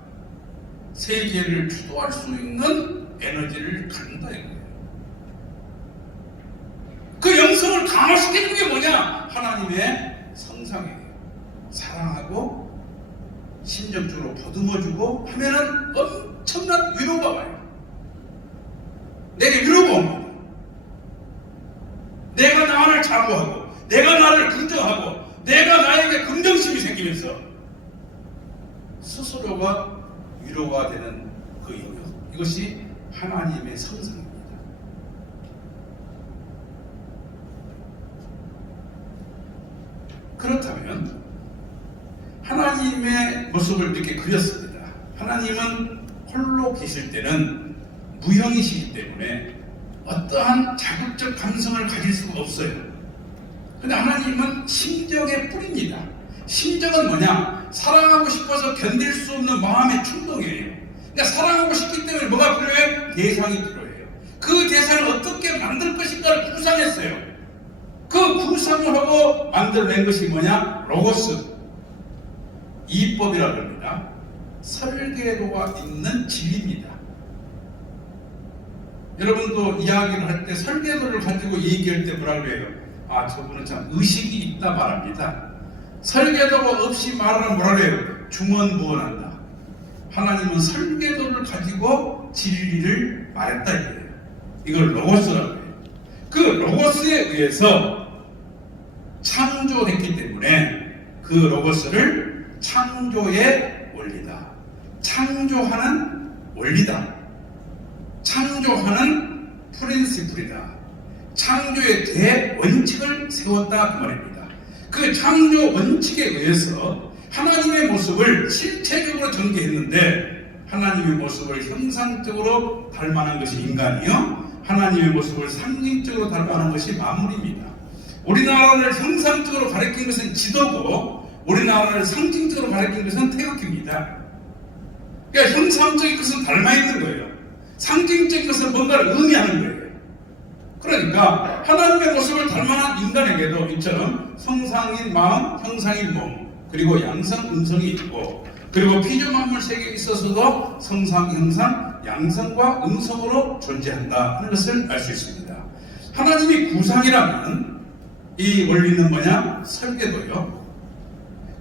세계를 주도할 수 있는 에너지를 갖는다 이거예요. 그 영성을 강화시키는 게 뭐냐? 하나님의 성상이에요. 사랑하고 심정적으로 보듬어주고 하면은 엄청난 위로가 와요. 내게 위로가 옵니다. 내가 나를 자부하고, 내가 나를 긍정하고, 내가 나에게 긍정심이 생기면서 스스로가 위로가 되는 그 영역, 이것이 하나님의 성상입니다. 그렇다면 하나님의 모습을 이렇게 그렸습니다. 하나님은 홀로 계실 때는 무형이시기 때문에 어떠한 자극적 감성을 가질 수가 없어요. 근데 하나님은 심정의 뿌리입니다. 심정은 뭐냐? 사랑하고 싶어서 견딜 수 없는 마음의 충동이에요. 그러니까 사랑하고 싶기 때문에 뭐가 필요해요? 대상이 필요해요. 그 대상을 어떻게 만들 것인가를 구상했어요. 그 구상을 하고 만들어낸 것이 뭐냐? 로고스, 이법이라고 합니다. 설계도가 있는 진리입니다. 여러분도 이야기를 할 때 설계도를 가지고 얘기할 때 뭐라고 해요? 아, 저분은 참 의식이 있다 말합니다. 설계도가 없이 말하면 뭐라고 해요? 중언부언한다. 하나님은 설계도를 가지고 진리를 말했다 이거예요. 이걸 로고스라고 해요. 그 로고스에 의해서 창조했기 때문에 그 로고스를 창조의 원리다, 창조하는 원리다, 창조하는 프린시플이다, 창조의 대원칙을 세웠다 그 말입니다. 그 창조 원칙에 의해서 하나님의 모습을 실체적으로 전개했는데, 하나님의 모습을 형상적으로 닮아난 것이 인간이요, 하나님의 모습을 상징적으로 닮아난 것이 만물입니다. 우리나라를 형상적으로 가리킨 것은 지도고, 우리나라를 상징적으로 가리킨 것은 태극기입니다. 그러니까 형상적인 것은 닮아 있는 거예요. 상징적인 것은 뭔가를 의미하는 거예요. 그러니까 하나님의 모습을 닮아난 인간에게도 이처럼 성상인 마음, 형상인 몸, 그리고 양성, 음성이 있고, 그리고 피조만물 세계에 있어서도 성상, 형상, 양성과 음성으로 존재한다 하는 것을 알 수 있습니다. 하나님이 구상이라면 이 원리는 뭐냐? 설계도요.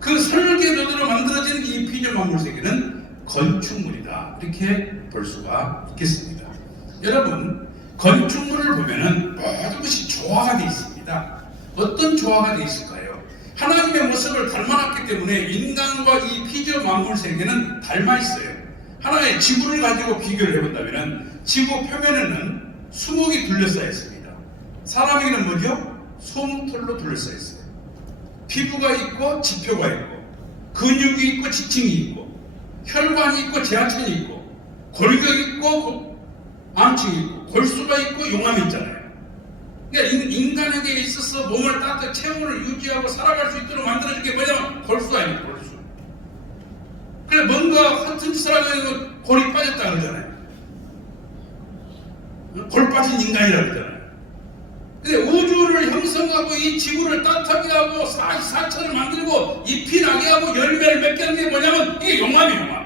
그 설계도대로 만들어진 이 피조만물 세계는 건축물이다, 이렇게 볼 수가 있겠습니다. 여러분, 건축물을 보면은 모든 것이 조화가 되어 있습니다. 어떤 조화가 되어 있을까요? 하나님의 모습을 닮아놨기 때문에 인간과 이 피조 만물 세계는 닮아 있어요. 하나의 지구를 가지고 비교를 해본다면 지구 표면에는 수목이 둘러싸여 있습니다. 사람에게는 뭐죠? 솜털로 둘러싸여 있어요. 피부가 있고 지표가 있고, 근육이 있고 지층이 있고, 혈관이 있고 제하층이 있고, 골격이 있고 암층이 있고, 골수가 있고 용암이 있잖아요. 그러니까 인간에게 있어서 몸을 따뜻하게 체온을 유지하고 살아갈 수 있도록 만들어준 게 뭐냐면 골수 아니에요, 골수. 그래, 뭔가 같은 짓을 하면 골이 빠졌다 그러잖아요. 골 빠진 인간이라고 그러잖아요. 근데 우주를 형성하고 이 지구를 따뜻하게 하고 사천을 만들고 잎이 나게 하고 열매를 맺게 하는 게 뭐냐면 이게 용암이에요, 용암.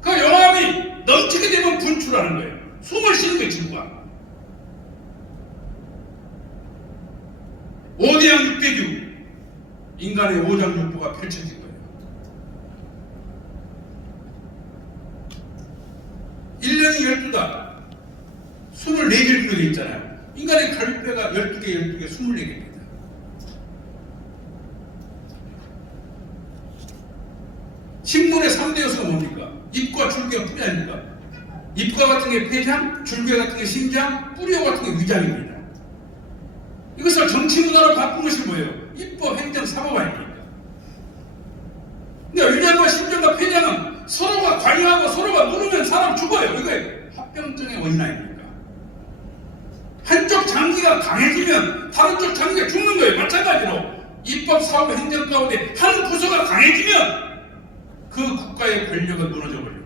그 용암이 넘치게 되면 분출하는 거예요. 숨을 쉬는 거예요, 지구가. 5대양 6대주, 인간의 오장육부가 펼쳐진 거예요. 1년이 12달, 24개를 되어 있잖아요. 인간의 갈비뼈가 12개, 24개입니다. 식물의 3대 요소가 뭡니까? 잎과 줄기와 뿌리 아닙니까? 잎과 같은 게 폐장, 줄기 같은 게 심장, 뿌리와 같은 게 위장입니다. 이것을 정치문화로 바꾼 것이 뭐예요? 입법, 행정, 사법 아닙니까? 근데 위장과 심장과 폐장은 서로가 관여하고 서로가 누르면 사람 죽어요. 이게 합병증의 원인 아닙니까? 한쪽 장기가 강해지면 다른 쪽 장기가 죽는 거예요. 마찬가지로 입법, 사법, 행정 가운데 한 부서가 강해지면 그 국가의 권력은 무너져 버려요.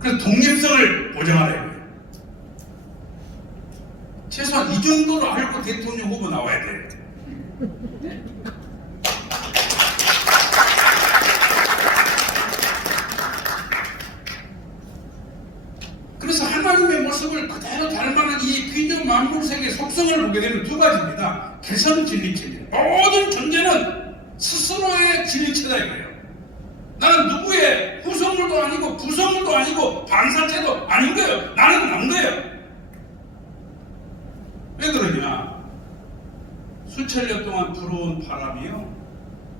그래서 독립성을 보장하라 해요. 최소한 이 정도로 알고 대통령 후보 나와야 돼요. 그래서 하나님의 모습을 그대로 닮아난 이 피조 만물 세계의 속성을 보게 되면 두 가지입니다. 개선 진리체입니다. 모든 존재는 스스로의 진리체다 이거예요. 나는 누구의 후성물도 아니고 부성물도 아니고 반사체도 아닌 거예요. 나는 난 거예요. 왜 그러냐? 수천 년 동안 불어온 바람이요,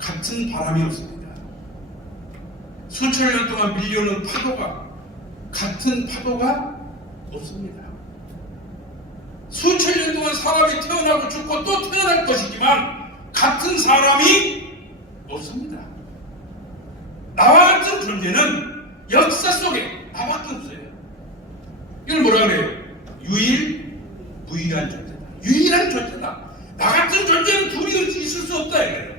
같은 바람이 없습니다. 수천 년 동안 밀려오는 파도가 같은 파도가 없습니다. 수천 년 동안 사람이 태어나고 죽고 또 태어날 것이지만 같은 사람이 없습니다. 나와 같은 존재는 역사 속에 나밖에 없어요. 이걸 뭐라 그래요? 유일무이한 존재다. 유일한 존재다. 나 같은 존재는 둘이 있을 수 없다 이거예요.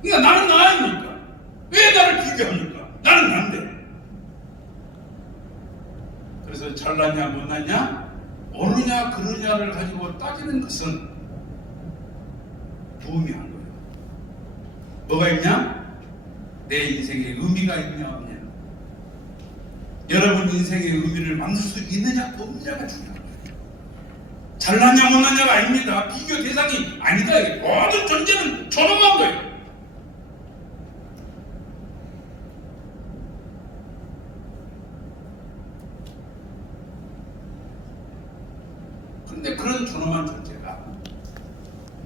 그러니까 나는 나 아닙니까? 왜 나를 비교합니까? 나는 난데. 그래서 잘났냐 못났냐, 옳으냐 그르냐를 가지고 따지는 것은 무의미한 거예요. 뭐가 있냐? 내 인생에 의미가 있냐 없냐, 여러분 인생의 의미를 만들 수 있느냐 없느냐가 중요한 거예요. 잘났냐 못났냐가 아닙니다. 비교 대상이 아니다. 모든 존재는 존엄한 거예요.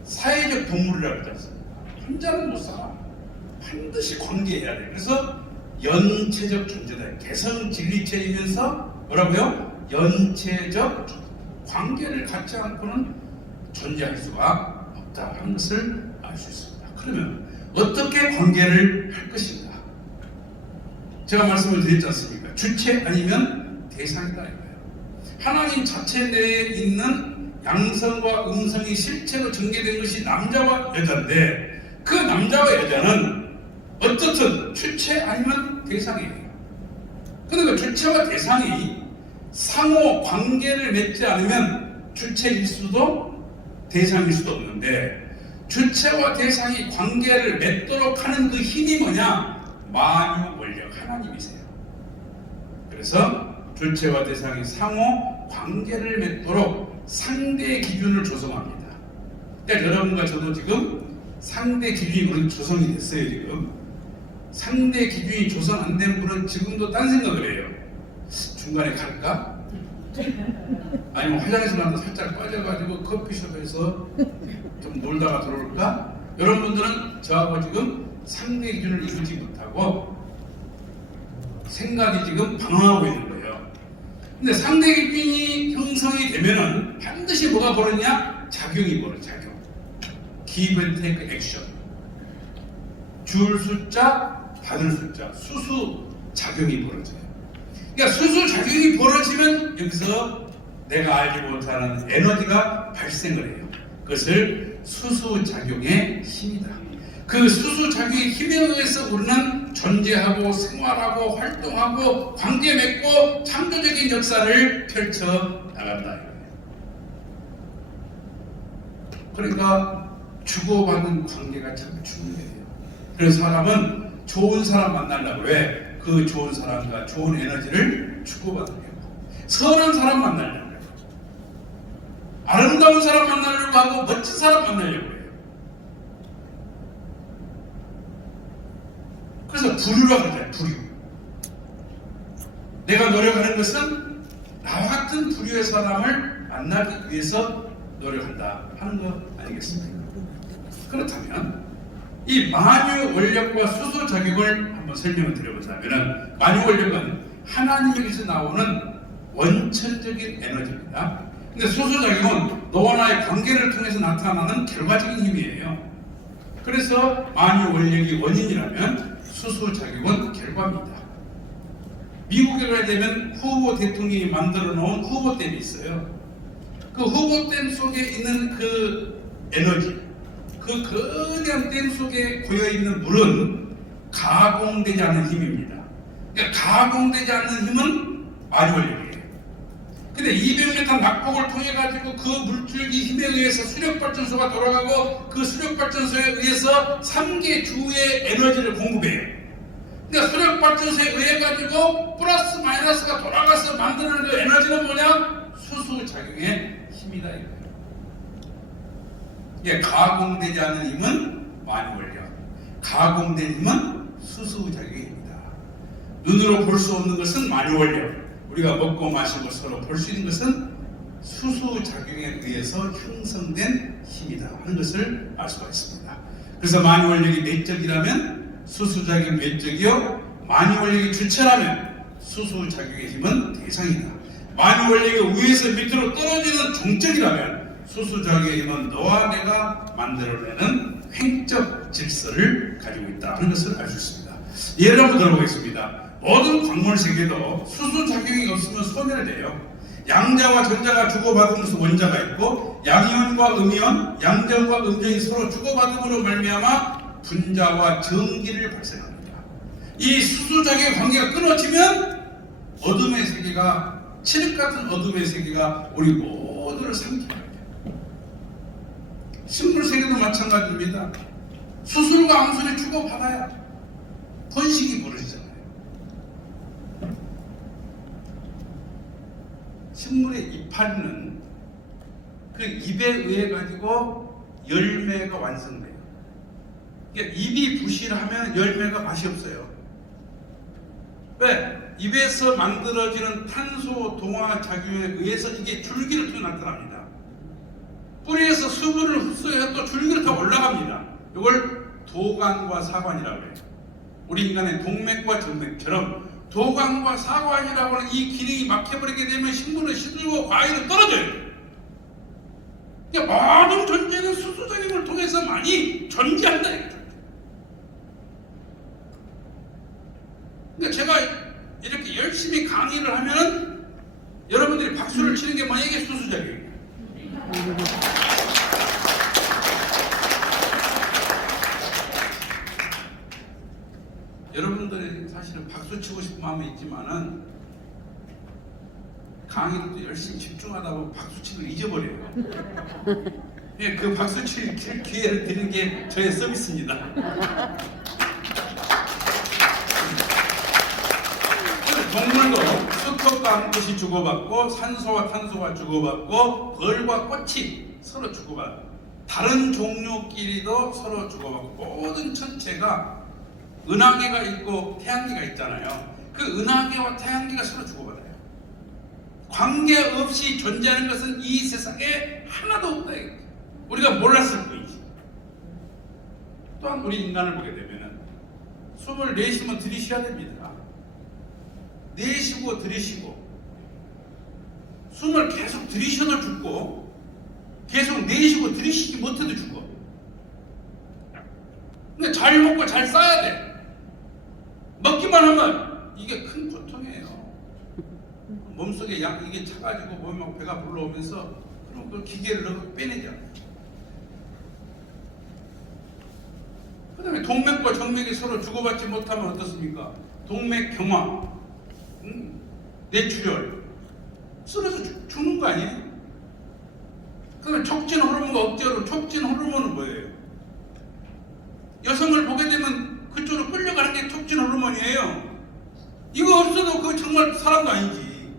사회적 동물이라고 하지 않습니까? 혼자는 못 살아. 반드시 관계해야 돼. 그래서 연체적 존재다. 개성진리체이면서 뭐라고요? 연체적 관계를 갖지 않고는 존재할 수가 없다 하는 것을 알 수 있습니다. 그러면 어떻게 관계를 할 것인가? 제가 말씀을 드렸지 않습니까? 주체 아니면 대상이다 이거예요. 하나님 자체 내에 있는 양성과 음성이 실체로 전개된 것이 남자와 여자인데, 그 남자와 여자는 어떻든 주체 아니면 대상이에요. 그러니까 주체와 대상이 상호 관계를 맺지 않으면 주체일 수도 대상일 수도 없는데, 주체와 대상이 관계를 맺도록 하는 그 힘이 뭐냐? 만유 원력 하나님이세요. 그래서 주체와 대상이 상호 관계를 맺도록 상대 기준을 조성합니다. 그러니까 여러분과 저도 지금 상대 기준이 조성이 됐어요. 지금 상대 기준이 조성 안 된 분은 지금도 딴 생각을 해요. 중간에 갈까? 아니면 화장실 나도 살짝 빠져가지고 커피숍에서 좀 놀다가 들어올까? 여러분들은 저하고 지금 상대 기준을 이루지 못하고 생각이 지금 방황하고 있는 거예요. 근데 상대 기준이 형성이 되면은 반드시 뭐가 벌어지냐? 작용이 벌어져. 작용. Give and take action. 줄 숫자, 받을 숫자, 수수 작용이 벌어져요. 그러니까 수수 작용이 벌어지면 여기서 내가 알지 못하는 에너지가 발생을 해요. 그것을 수수 작용의 힘이다. 그 수수 작용의 힘에 의해서 우리는 존재하고 생활하고 활동하고 관계 맺고 창조적인 역사를 펼쳐 나간다. 그러니까 주고받는 관계가 참 중요해요. 그래서 사람은 좋은 사람 만나려고 해. 그 좋은 사람과 좋은 에너지를 주고받으려고. 선한 사람 만나려고 해요. 아름다운 사람 만나려고 하고 멋진 사람 만나려고 해요. 그래서 부류라고 그러잖아요. 부류. 내가 노력하는 것은 나와 같은 부류의 사람을 만나기 위해서 노력한다 하는 거 아니겠습니까? 그렇다면 이 만유 원력과 수소 작용을 한번 설명을 드려보자면, 만유 원력은 하나님에게서 나오는 원천적인 에너지입니다. 근데 수소 작용은 너와 나의 관계를 통해서 나타나는 결과적인 힘이에요. 그래서 만유 원력이 원인이라면 수소 작용은 결과입니다. 미국에 가야 되면 후보 대통령이 만들어 놓은 후보댐이 있어요. 그 후보댐 속에 있는 그 에너지, 그 거대한 댐 속에 고여있는 물은 가공되지 않는 힘입니다. 그러니까 가공되지 않는 힘은 만유원력이에요. 근데 200m 낙폭을 통해 가지고 그 물줄기 힘에 의해서 수력발전소가 돌아가고 그 수력발전소에 의해서 3개 주의 에너지를 공급해요. 그러니까 수력발전소에 의해 가지고 플러스 마이너스가 돌아가서 만드는 그 에너지는 뭐냐? 수소작용의 힘이다 이거예요. 예, 가공되지 않은 힘은 만유원력, 가공된 힘은 수소작용의 힘이다. 눈으로 볼 수 없는 것은 만유원력, 우리가 먹고 마시고 서로 볼 수 있는 것은 수소작용에 의해서 형성된 힘이다 하는 것을 알 수가 있습니다. 그래서 만유원력이 내적이라면 수소작용 내적이요, 만유원력이 주체라면 수소작용의 힘은 대상이다. 만유원력이 위에서 밑으로 떨어지는 종적이라면 수소작용의 힘은 너와 내가 만들어내는 횡적 질서를 가지고 있다 하는 것을 알 수 있습니다. 예를 한번 들어보겠습니다. 모든 광물 세계도 수소작용이 없으면 소멸돼요. 양자와 전자가 주고받으면서 원자가 있고, 양이온과 음이온, 양전과 음전이 서로 주고받음으로 말미암아 분자와 전기를 발생합니다. 이 수소작용의 관계가 끊어지면 어둠의 세계가, 칠흑 같은 어둠의 세계가 우리 모두를 삼키게 합니다. 식물 세계도 마찬가지입니다. 수술과 암술이 주고받아야 번식이 벌어지잖아요. 식물의 이파리는 그 잎에 의해 가지고 열매가 완성돼요. 그러니까 잎이 부실하면 열매가 맛이 없어요. 왜? 잎에서 만들어지는 탄소 동화 작용에 의해서 이게 줄기를 통해 나타납니다. 뿌리에서 수분을 흡수해서 또 줄기로 더 올라갑니다. 이걸 도관과 사관이라고 해요. 우리 인간의 동맥과 정맥처럼 도관과 사관이라고 하는 이 기능이 막혀버리게 되면 식물은 시들고 과일은 떨어져요. 그러니까 모든 존재는 수소작용을 통해서 많이 존재한다. 그러니까 제가 이렇게 열심히 강의를 하면 여러분들이 박수를 치는 게 뭐냐, 이게 수소작용이에요. 여러분들이 사실은 박수 치고 싶은 마음이 있지만은 강의도 열심히 집중하다 보면 박수 치는 걸 잊어버려요. 예, 그 박수 칠 기회를 드리는 게 저의 서비스입니다. 동물도 수컷과 암컷이 주고받고 산소와 탄소가 주고받고 벌과 꽃이 서로 주고받고 다른 종류끼리도 서로 주고받고 모든 천체가 은하계가 있고 태양계가 있잖아요. 그 은하계와 태양계가 서로 주고받아요. 관계없이 존재하는 것은 이 세상에 하나도 없다. 우리가 몰랐을 뿐이지. 또한 우리 인간을 보게 되면 숨을 내쉬면 들이쉬어야 됩니다. 내쉬고 들이쉬고 숨을 계속 들이쉬어도 죽고 계속 내쉬고 들이쉬지 못해도 죽어. 근데 잘 먹고 잘 싸야 돼. 먹기만 하면 이게 큰 고통이에요. 몸속에 이게 차가지고 몸에 배가 불러오면서 그럼 그 기계를 넣고 빼내자. 그 다음에 동맥과 정맥이 서로 주고받지 못하면 어떻습니까? 동맥 경화, 뇌출혈, 쓰러져 죽는 거 아니에요? 그 다음에 촉진 호르몬과 억제 호르몬, 촉진 호르몬은 뭐예요? 여성을 보게 되면 그쪽으로 끌려가는 게 촉진 호르몬이에요. 이거 없어도 그거 정말 사람도 아니지.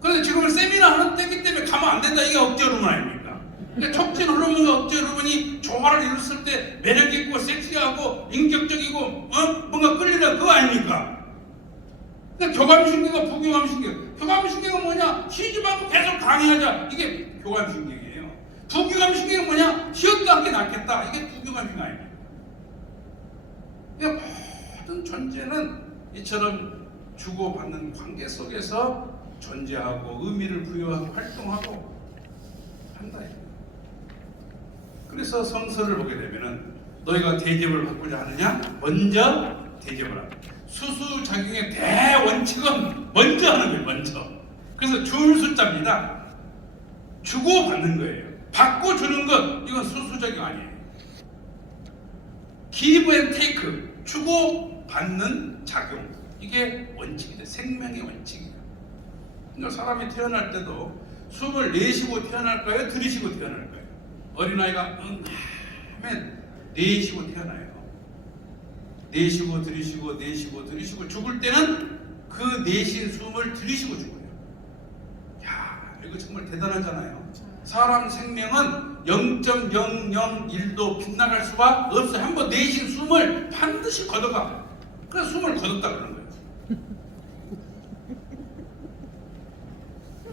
그런데 지금은 세미나 하는 때기 때문에 가면 안 된다. 이게 억제 호르몬 아닙니까? 그러니까 촉진 호르몬과 억제 호르몬이 조화를 이뤘을 때 매력있고 섹시하고 인격적이고 뭔가 끌리는 그거 아닙니까? 그러니까 교감신경과 부교감신경. 교감신경은 뭐냐? 쉬지 말고 계속 강의하자. 이게 교감신경이에요. 부교감신경은 뭐냐? 쉬었다 하게 낫겠다. 이게 부교감신경 아닙니까? 그러니까 모든 존재는 이처럼 주고받는 관계 속에서 존재하고 의미를 부여하고 활동하고 한다. 그래서 성서를 보게 되면은 너희가 대접을 받고자 하느냐? 먼저 대접을 하라. 수수작용의 대원칙은 먼저 하는 거예요. 먼저. 그래서 줄 숫자입니다. 주고 받는 거예요. 받고 주는 것, 이건 수수작용 아니에요. give and take, 주고 받는 작용, 이게 원칙이다. 생명의 원칙이에요. 그러니까 사람이 태어날 때도 숨을 내쉬고 태어날까요? 들이쉬고 태어날까요? 어린아이가 하면 내쉬고 태어나요. 내쉬고 들이쉬고 내쉬고 들이쉬고 죽을 때는 그 내쉰 숨을 들이쉬고 죽어요. 야, 이거 정말 대단하잖아요. 사람 생명은 0.001도 빗나갈 수가 없어요. 한번 내쉰 숨을 반드시 걷어가. 그래서 숨을 걷었다 그러는 거예요.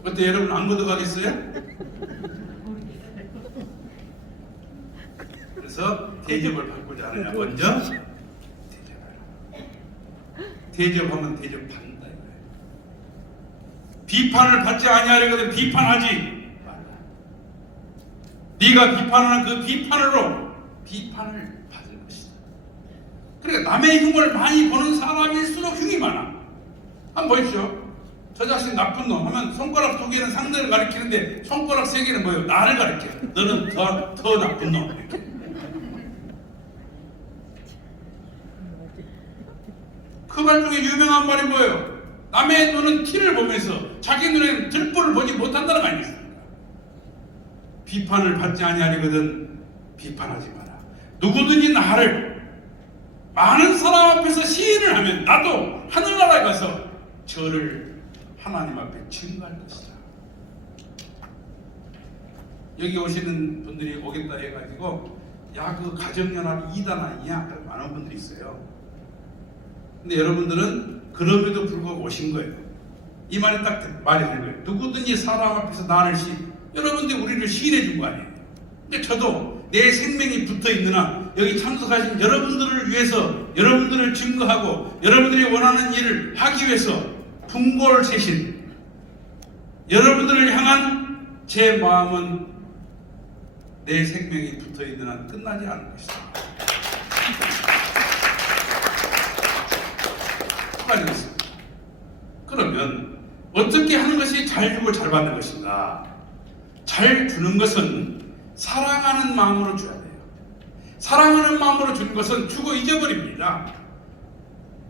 어때, 여러분 안 걷어가겠어요? 그래서 대접을 받고자 하느냐? 먼저 대접하면 대접받는다 이거예요. 비판을 받지 아니하려거든 비판하지 말라. 네가 비판하는 그 비판으로 비판을 받을 것이다. 그러니까 남의 흉을 많이 보는 사람일수록 흉이 많아. 한번 보십시오. 저 자식 나쁜 놈 하면 손가락 2개는 상대를 가리키는데 손가락 3개는 뭐예요? 나를 가리켜. 너는 더 나쁜 놈. 이렇게. 그 말 중에 유명한 말이 뭐예요? 남의 눈은 티를 보면서 자기 눈에는 들보를 보지 못한다는 거 아니겠습니까? 비판을 받지 아니하리거든 비판하지 마라. 누구든지 나를 많은 사람 앞에서 시인을 하면 나도 하늘나라에 가서 저를 하나님 앞에 증거할 것이다. 여기 오시는 분들이 오겠다 해가지고 야, 그 가정연합이 2단 아니냐? 많은 분들이 있어요. 근데 여러분들은 그럼에도 불구하고 오신 거예요. 이 말이 딱 말이 되는 거예요. 누구든지 사람 앞에서 나를 여러분들이 우리를 시인해 준 거 아니에요. 근데 저도 내 생명이 붙어 있는 한 여기 참석하신 여러분들을 위해서 여러분들을 증거하고 여러분들이 원하는 일을 하기 위해서 분골쇄신 여러분들을 향한 제 마음은 내 생명이 붙어 있는 한 끝나지 않을 것이다. 축하드리겠습니다. 그러면 어떻게 하는 것이 잘 주고 잘 받는 것인가? 잘 주는 것은 사랑하는 마음으로 줘야 돼요. 사랑하는 마음으로 주는 것은 주고 잊어버립니다.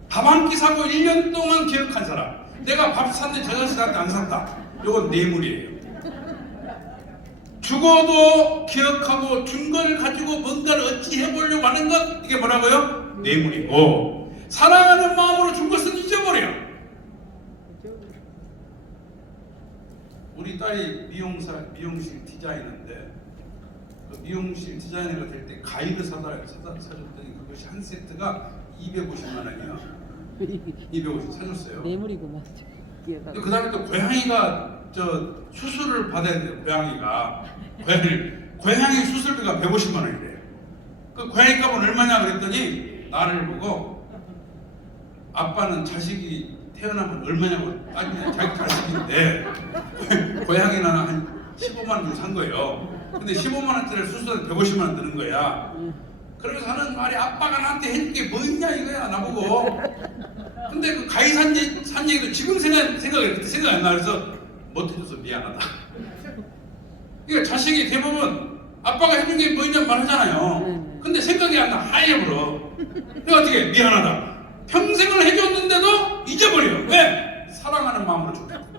밥 한 끼 사고 1년 동안 기억한 사람, 내가 밥 샀는데 저녁 사는데 안 샀다, 이건 뇌물이에요. 죽어도 기억하고 준 걸 가지고 뭔가를 어찌 해보려고 하는 것, 이게 뭐라고요? 뇌물이고, 사랑하는 마음으로 준 것은 잊어버려요. 우리 딸이 미용실 디자이너인데 그 미용실 디자이너가 될 때 가위를 사줬더니 그것이 한 세트가 250만 원이요. 250 사줬어요. 뇌물이구만. 그 다음에 또 고양이가 수술을 받아야 돼요. 고양이 수술비가 150만 원이래요. 그 고양이 값은 얼마냐 그랬더니 나를 보고 아빠는 자식이 태어나면 얼마냐고 따지면 자기 자식인데 고양이는 한 15만 원 주고 산 거예요. 근데 15만 원짜리 수술에 150만 원 드는 거야. 그러면서 하는 말이 아빠가 나한테 해줄 게 뭐 있냐 이거야 나보고. 근데 그 가위 산 얘기도 지금 생각이 안 나. 그래서 못 해줘서 미안하다. 그러니까 자식이 대부분 아빠가 해준 게 뭐 있냐 말하잖아요. 근데 생각이 안 나. 하얘 불어. 그러니까 어떻게 미안하다. 평생을 해줬는데도 잊어버려요. 왜? 사랑하는 마음으로 줬기 때문에.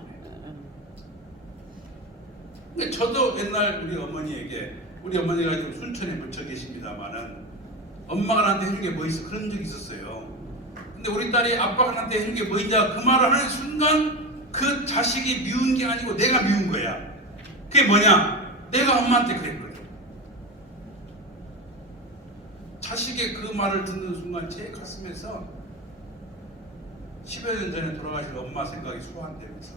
근데 저도 옛날 우리 어머니가 좀 순천에 묻혀 계십니다만은 엄마가 나한테 해준 게 뭐 있어? 그런 적이 있었어요. 근데 우리 딸이 아빠가 나한테 해준 게 뭐 있냐? 그 말을 하는 순간 그 자식이 미운 게 아니고 내가 미운 거야. 그게 뭐냐? 내가 엄마한테 그랬거든. 자식의 그 말을 듣는 순간 제 가슴에서 10여 년 전에 돌아가신 엄마 생각이 소환되면서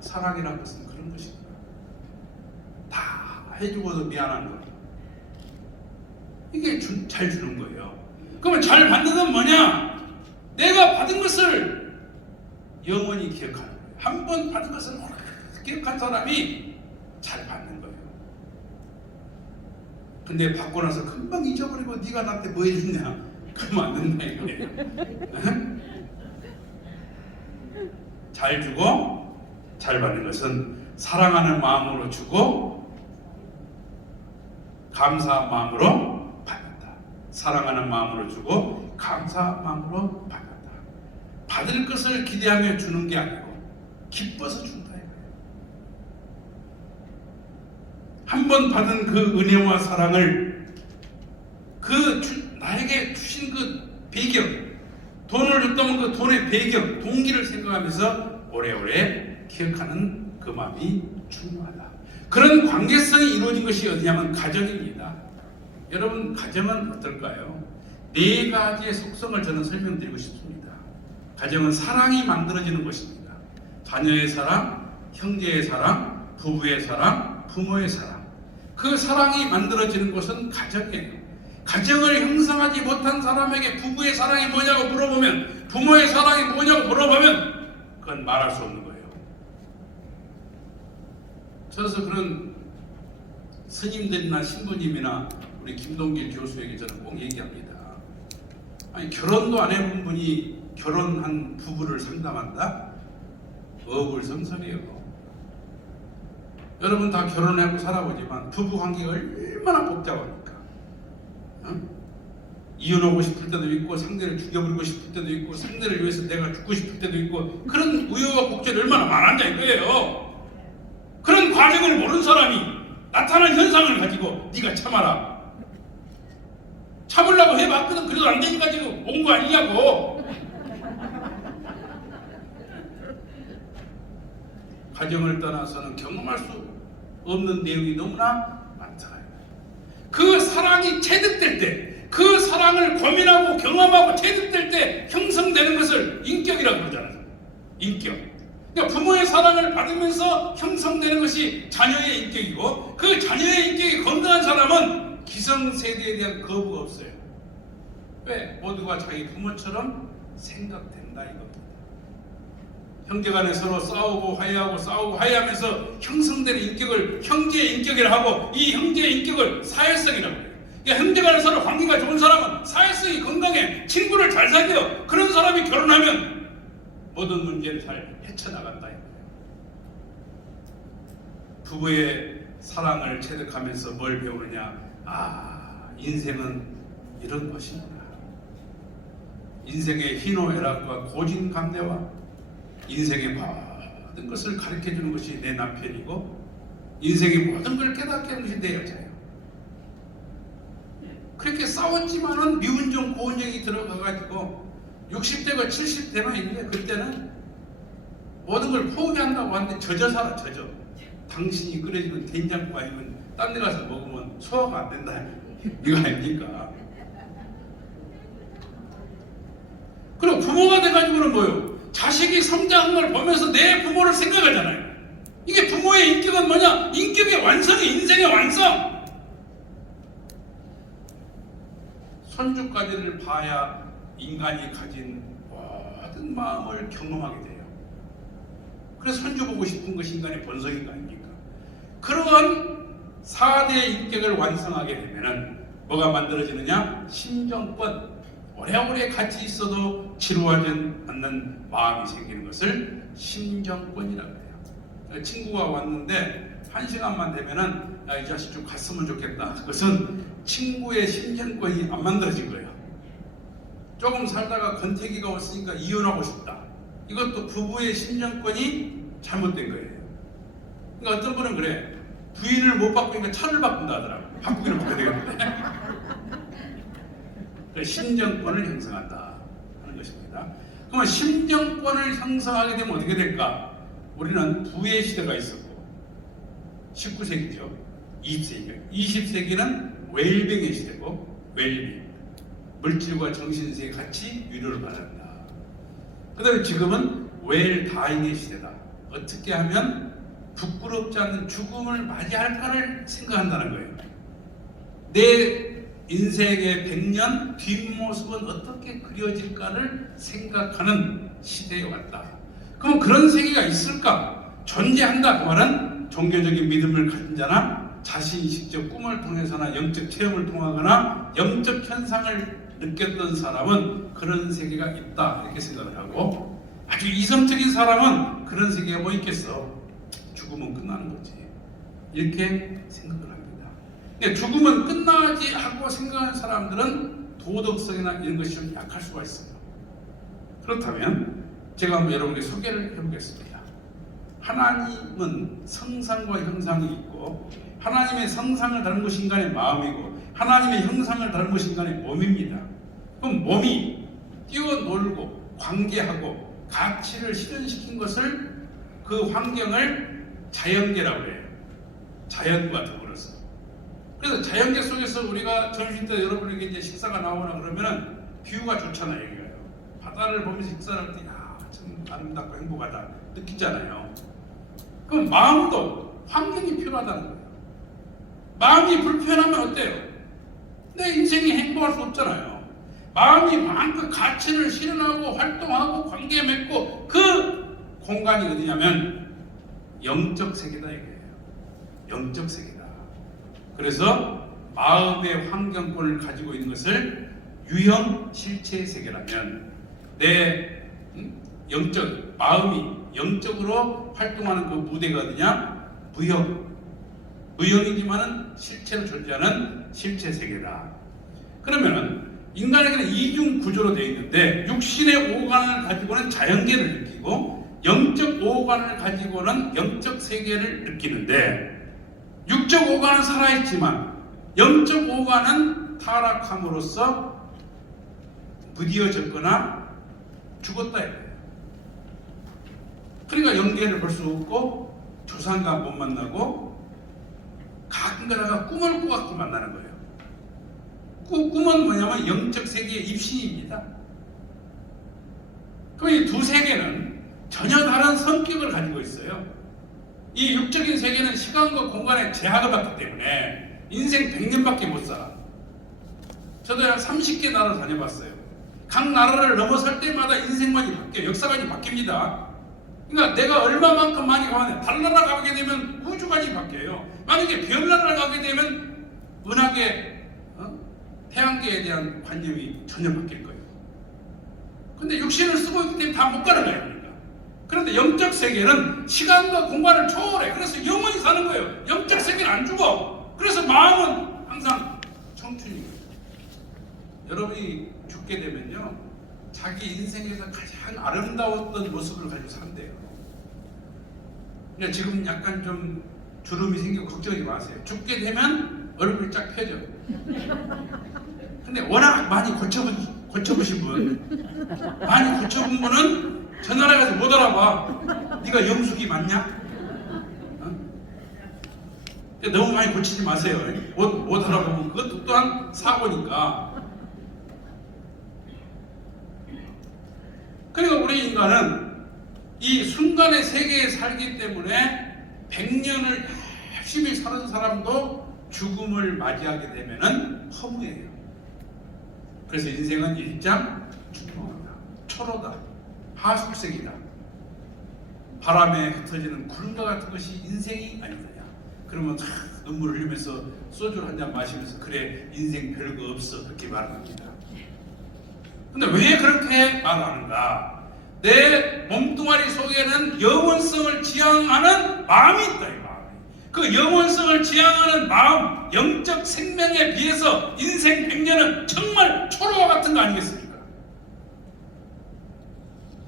사랑이라는 것은 그런 것이구나. 다 해주고도 미안한 거. 이게 잘 주는 거예요. 그러면 잘 받는 건 뭐냐? 내가 받은 것을 영원히 기억하는 거예요. 한 번 받은 것을 기억한 사람이 잘 받는 거예요. 근데 받고 나서 금방 잊어버리고 네가 나한테 뭐 해줬냐? 그러면 안 된다 이거예요. 잘 주고 잘 받는 것은 사랑하는 마음으로 주고 감사한 마음으로 받는다. 사랑하는 마음으로 주고 감사한 마음으로 받는다. 받을 것을 기대하며 주는 게 아니고 기뻐서 준다 이거예요. 한 번 받은 그 은혜와 사랑을 나에게 주신 그 배경, 돈을 줬다면 그 돈의 배경, 동기를 생각하면서 오래오래 기억하는 그 마음이 중요하다. 그런 관계성이 이루어진 것이 어디냐면 가정입니다. 여러분 가정은 어떨까요? 네 가지의 속성을 저는 설명드리고 싶습니다. 가정은 사랑이 만들어지는 것입니다. 자녀의 사랑, 형제의 사랑, 부부의 사랑, 부모의 사랑. 그 사랑이 만들어지는 것은 가정이에요. 가정을 형성하지 못한 사람에게 부부의 사랑이 뭐냐고 물어보면, 부모의 사랑이 뭐냐고 물어보면 그건 말할 수 없는 거예요. 그래서 그런 스님들이나 신부님이나 우리 김동길 교수에게 저는 꼭 얘기합니다. 아니 결혼도 안 해본 분이 결혼한 부부를 상담한다? 어불성설이에요. 여러분 다 결혼하고 살아보지만 부부 관계가 얼마나 복잡합니까? 이혼하고 싶을 때도 있고, 상대를 죽여버리고 싶을 때도 있고, 상대를 위해서 내가 죽고 싶을 때도 있고, 그런 우여곡 복절이 얼마나 많았냐 이거예요. 그런 과정을 모르는 사람이 나타난 현상을 가지고 네가 참아라, 참으려고 해봤거든. 그래도 안 되니까 지금 온 거 아니냐고. 가정을 떠나서는 경험할 수 없는 내용이 너무나 많잖아요. 그 사랑이 체득될 때, 그 사랑을 고민하고 경험하고 체득될 때 형성되는 것을 인격이라고 그러잖아요. 인격. 그러니까 부모의 사랑을 받으면서 형성되는 것이 자녀의 인격이고, 그 자녀의 인격이 건강한 사람은 기성세대에 대한 거부가 없어요. 왜? 모두가 자기 부모처럼 생각된다 이겁니다. 형제간에 서로 싸우고 화해하면서 형성되는 인격을 형제의 인격이라 하고, 이 형제의 인격을 사회성이라고 해요. 그러니까 형제간에 서로 관계가 좋은 사람은 사회성이 건강해, 친구를 잘 사귀어. 그런 사람이 결혼하면 모든 문제를 잘 헤쳐나간다 이거예요. 부부의 사랑을 체득하면서 뭘 배우느냐? 인생은 이런 것이구나. 인생의 희노애락과 고진감대와 인생의 모든 것을 가르쳐주는 것이 내 남편이고, 인생의 모든 걸 깨닫게 하는 것이 내 여자예요. 그렇게 싸웠지만은 미운정 고운정이 들어가가지고 60대가 70대나 있는데, 그때는 모든 걸 포기한다고 하는데 젖어 살아. 젖어. 당신이 끓여주는 된장국 아니면 딴 데 가서 먹으면 소화가 안 된다 이거 아닙니까? 그리고 부모가 돼가지고는 뭐요? 자식이 성장한 걸 보면서 내 부모를 생각하잖아요. 이게 부모의 인격은 뭐냐? 인격의 완성이 인생의 완성. 손주까지를 봐야 인간이 가진 모든 마음을 경험하게 돼요. 그래서 손주 보고 싶은 것이 인간의 본성인 거 아닙니까? 그러한 4대 인격을 완성하게 되면은 뭐가 만들어지느냐? 심정권. 오래오래 같이 있어도 지루하지 않는 마음이 생기는 것을 심정권이라고 해요. 친구가 왔는데 1시간만 되면은 이 자식 좀 갔으면 좋겠다. 그것은 친구의 심정권이 안 만들어진 거예요. 조금 살다가 권태기가 왔으니까 이혼하고 싶다. 이것도 부부의 심정권이 잘못된 거예요. 그러니까 어떤 분은 그래. 부인을 못 바꾸니까 차를 바꾼다 하더라고요. 바꾸기를 바꿔야 되겠는데. 심정권을 형성한다 하는 것입니다. 그러면 심정권을 형성하게 되면 어떻게 될까? 우리는 부의 시대가 있었고 19세기죠. 20세기죠. 20세기는 웰빙의 시대고, 웰빙, 물질과 정신세계 같이 위로를 받는다. 그 다음에 지금은 웰다잉의 시대다. 어떻게 하면 부끄럽지 않는 죽음을 맞이할까를 생각한다는 거예요. 내 인생의 100년 뒷모습은 어떻게 그려질까를 생각하는 시대에 왔다. 그럼 그런 세계가 있을까? 존재한다. 그 말은 종교적인 믿음을 가진 자나 자신이 직접 꿈을 통해서나 영적 체험을 통하거나 영적 현상을 느꼈던 사람은 그런 세계가 있다 이렇게 생각을 하고, 아주 이성적인 사람은 그런 세계가 뭐 있겠어? 죽으면 끝나는 거지 이렇게 생각을 합니다. 죽음은 끝나지 하고 생각하는 사람들은 도덕성이나 이런 것이 좀 약할 수가 있어요. 그렇다면 제가 한번 여러분께 소개를 해보겠습니다. 하나님은 성상과 형상이 있고, 하나님의 성상을 닮은 것이 인간의 마음이고, 하나님의 형상을 닮은 것이 인간의 몸입니다. 그럼 몸이 뛰어놀고 관계하고 가치를 실현시킨 것을, 그 환경을 자연계라고 해요. 자연과 더불어서. 그래서 자연계 속에서 우리가 점심 때 여러분에게 이제 식사가 나오거나 그러면은 뷰가 좋잖아요. 여기가요. 바다를 보면서 식사를 할 때 참 아름답고 행복하다 느끼잖아요. 그럼 마음도 환경이 필요하다는 거예요. 마음이 불편하면 어때요? 내 인생이 행복할 수 없잖아요. 마음이 마음껏 가치를 실현하고 활동하고 관계 맺고, 그 공간이 어디냐면 영적 세계다 이거예요. 영적 세계다. 그래서 마음의 환경권을 가지고 있는 것을 유형 실체 세계라면, 내 영적 마음이 영적으로 활동하는 그 무대가 어디냐? 무형이지만은 실체로 존재하는 실체 세계다. 그러면은 인간에게는 이중 구조로 되어 있는데, 육신의 오감을 가지고는 자연계를 느끼고, 영적 오감을 가지고는 영적 세계를 느끼는데, 육적 오감은 살아있지만 영적 오감은 타락함으로써 무디어졌거나 죽었다 이거예요. 그러니까 영계를 볼 수 없고 조상과 못 만나고 가끔 가다가 꿈을 꾸갖고 만나는 거예요. 꿈은 뭐냐면 영적 세계의 입신입니다. 그럼 이 두 세계는 전혀 다른 성격을 가지고 있어요. 이 육적인 세계는 시간과 공간의 제약을 받기 때문에 인생 100년밖에 못 살아. 저도 약 30개 나라를 다녀봤어요. 각 나라를 넘어설 때마다 인생관이 바뀌어요. 역사관이 바뀝니다. 그러니까 내가 얼마만큼 많이 가면 달나라 가게 되면 우주관이 바뀌어요. 만약에 별나라를 가게 되면 은하계, 태양계에 대한 관념이 전혀 바뀔 거예요. 근데 육신을 쓰고 있기 때문에 다 못 가는 거예요. 그러니까. 그런데 영적 세계는 시간과 공간을 초월해. 그래서 영원히 사는 거예요. 영적 세계는 안 죽어. 그래서 마음은 항상 청춘이에요. 여러분이 죽게 되면요, 자기 인생에서 가장 아름다웠던 모습을 가지고 산대요. 그러니까 지금 약간 좀 주름이 생기고 걱정하지 마세요. 죽게 되면 얼굴이 쫙 펴져. 근데 워낙 많이 고쳐보신 분, 많이 고쳐본 분은 저 나라 가서 못 알아봐. 네가 영숙이 맞냐? 너무 많이 고치지 마세요. 못 알아보면 그것도 또한 사고니까. 그러니까 우리 인간은 이 순간의 세계에 살기 때문에 100년을 열심히 사는 사람도 죽음을 맞이하게 되면은 허무해요. 그래서 인생은 일장 중통하다, 초로다, 하술색이다. 바람에 흩어지는 구름과 같은 것이 인생이 아니더냐. 그러면 눈물을 흘리면서 소주를 한 잔 마시면서 그래 인생 별거 없어 그렇게 말합니다. 근데 왜 그렇게 말하는가? 내 몸뚱아리 속에는 영원성을 지향하는 마음이 있다. 이 마음이. 그 영원성을 지향하는 마음, 영적 생명에 비해서 인생 100년은 정말 초로와 같은 거 아니겠습니까?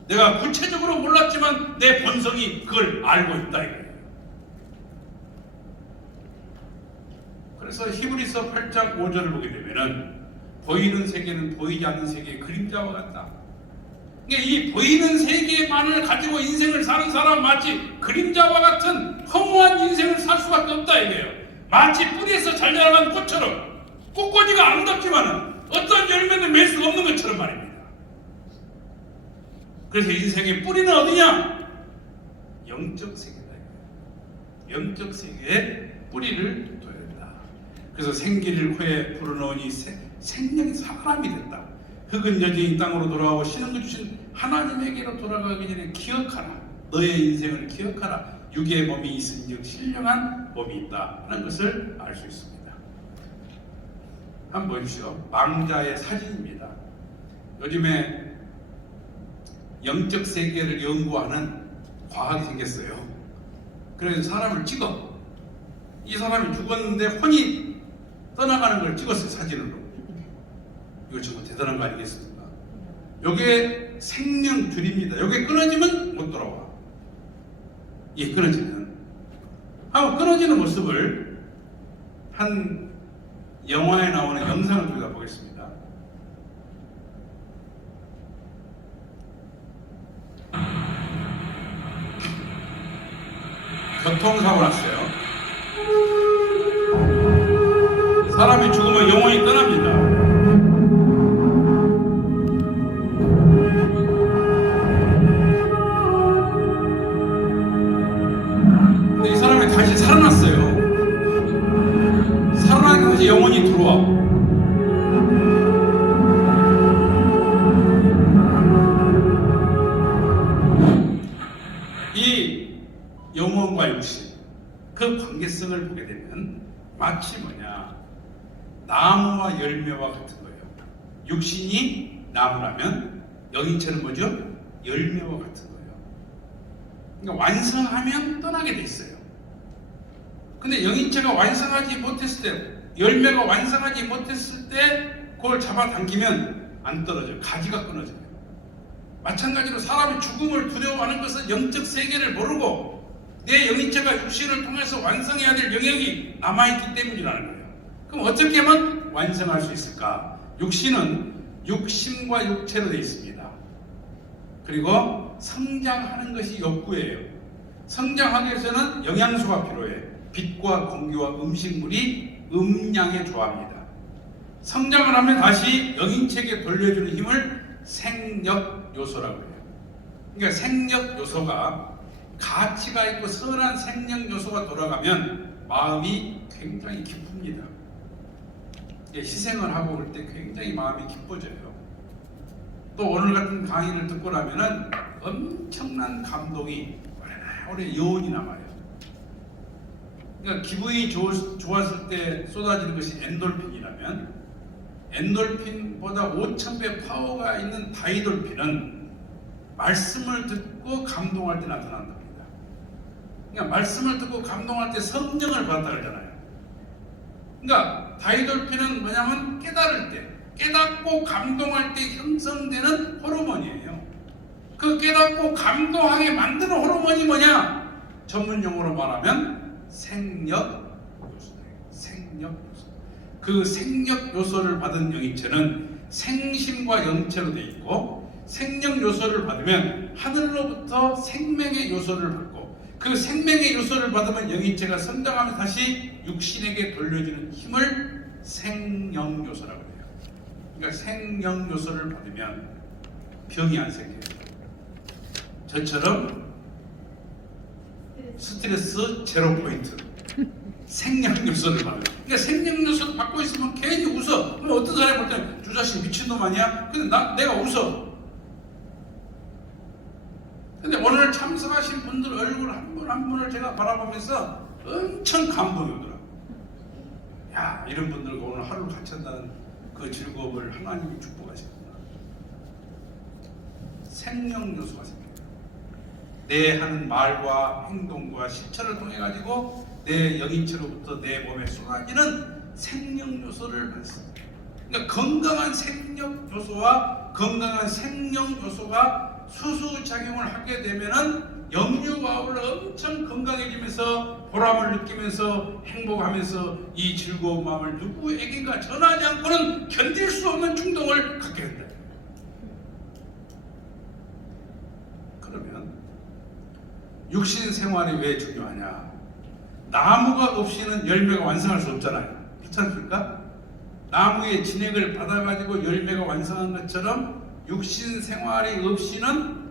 내가 구체적으로 몰랐지만 내 본성이 그걸 알고 있다. 이거예요. 그래서 히브리서 8장 5절을 보게 되면은 보이는 세계는 보이지 않는 세계의 그림자와 같다. 그러니까 이 보이는 세계만을 가지고 인생을 사는 사람 마치 그림자와 같은 허무한 인생을 살 수밖에 없다 이거예요. 마치 뿌리에서 잘 자라난 꽃처럼 꽃꽂이가 아름답지만은 어떤 열매는 맺을 수 없는 것처럼 말입니다. 그래서 인생의 뿌리는 어디냐? 영적 세계다. 영적 세계에 뿌리를 둬야 된다. 그래서 생기를 코에 불어넣으니 생명이 사람이 됐다. 흙은 여전히 땅으로 돌아오고 신은 것 주신 하나님에게로 돌아가기 전에 기억하라. 너의 인생을 기억하라. 육의 몸이 있은즉 신령한 몸이 있다 하는 것을 알 수 있습니다. 한번 보십시오. 망자의 사진입니다. 요즘에 영적 세계를 연구하는 과학이 생겼어요. 그래서 사람을 찍어. 이 사람이 죽었는데 혼이 떠나가는 걸 찍었어요. 사진으로. 이거 정말 대단한 거 아니겠습니까? 요게 생명줄입니다. 요게 끊어지면 못 돌아와. 이게 끊어지면. 하고 끊어지는 모습을 한 영화에 나오는 영상을 우리가 보겠습니다. 교통사고 났어요. 사람이 죽으면 영혼이 떠납니다. 근데 이 사람이 다시 살아났어요. 살아나게 다시 영혼이 들어와. 이 영혼과 육신, 그 관계성을 보게 되면 마치 뭐냐, 나무와 열매와 같은 거예요. 육신이 나무라면 영인체는 뭐죠? 열매와 같은 거예요. 그러니까 완성하면 떠나게 돼 있어요. 근데 영인체가 완성하지 못했을 때, 열매가 완성하지 못했을 때 그걸 잡아당기면 안 떨어져요. 가지가 끊어져요. 마찬가지로 사람이 죽음을 두려워하는 것은 영적 세계를 모르고 내 영인체가 육신을 통해서 완성해야 될 영역이 남아있기 때문이라는 거예요. 그럼 어떻게 하면 완성할 수 있을까? 육신은 육신과 육체로 되어 있습니다. 그리고 성장하는 것이 욕구예요. 성장하기 위해서는 영양소가 필요해. 빛과 공기와 음식물이 음양에 조합니다. 성장을 하면 다시 영인체에게 돌려주는 힘을 생력 요소라고 해요. 그러니까 생력 요소가 가치가 있고 선한 생력 요소가 돌아가면 마음이 굉장히 기쁩니다. 희생을 하고 올 때 굉장히 마음이 기뻐져요. 또 오늘 같은 강의를 듣고 나면은 엄청난 감동이 오래 여운이 남아요. 그러니까 기분이 좋았을 때 쏟아지는 것이 엔돌핀이라면 엔돌핀보다 5,000배 파워가 있는 다이돌핀은 말씀을 듣고 감동할 때 나타난답니다. 그러니까 말씀을 듣고 감동할 때 성령을 받았다 그러잖아요. 그러니까 다이돌핀은 뭐냐면 깨달을 때, 깨닫고 감동할 때 형성되는 호르몬이에요. 그 깨닫고 감동하게 만드는 호르몬이 뭐냐? 전문 용어로 말하면 생력 요소예요. 생력 요소. 그 생력 요소를 받은 영이체는 생신과 영체로 되어 있고, 생력 요소를 받으면 하늘로부터 생명의 요소를 받고, 그 생명의 요소를 받으면 영이체가 성장하면 다시 육신에게 돌려주는 힘을 생령 요소라고 해요. 그러니까 생령 요소를 받으면 병이 안 생겨요. 저처럼 스트레스 제로 포인트, 생명 요소를 받아요. 그러니까 생명 요소를 받고 있으면 괜히 웃어. 그럼 어떤 사람이 볼 때는 저 자식 미친놈 아니야? 근데 내가 웃어. 근데 오늘 참석하신 분들 얼굴 한 분 한 분을 제가 바라보면서 엄청 감동이 오더라고요. 야, 이런 분들과 오늘 하루를 같이 한다는 그 즐거움을 하나님이 축복하셨구나. 생명 요소가 생겨요. 내 하는 말과 행동과 실천을 통해 가지고 내 영인체로부터 내 몸에 쏟아지는 생명 요소를 받습니다. 그러니까 건강한 생명 요소와 건강한 생명 요소가 수수작용을 하게 되면은 영유아울 엄청 건강해지면서 보람을 느끼면서 행복하면서 이 즐거운 마음을 누구에게인가 전하지 않고는 견딜 수 없는 충동을 갖게 된다. 그러면 육신 생활이 왜 중요하냐? 나무가 없이는 열매가 완성할 수 없잖아요. 그렇지 않습니까? 나무의 진액을 받아가지고 열매가 완성한 것처럼 육신 생활이 없이는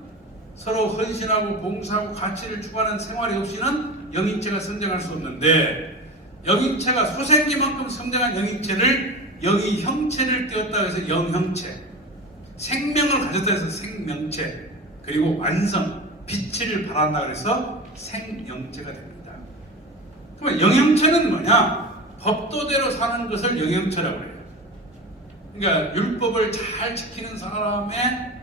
서로 헌신하고 봉사하고 가치를 추구하는 생활이 없이는 영인체가 성장할 수 없는데, 영인체가 소생기만큼 성장한 영인체를 영이 형체를 띄었다 해서 영형체, 생명을 가졌다 해서 생명체, 그리고 완성, 빛을 발한다 그래서 생영체가 됩니다. 그러면 영형체는 뭐냐? 법도대로 사는 것을 영형체라고 해요. 그러니까 율법을 잘 지키는 사람의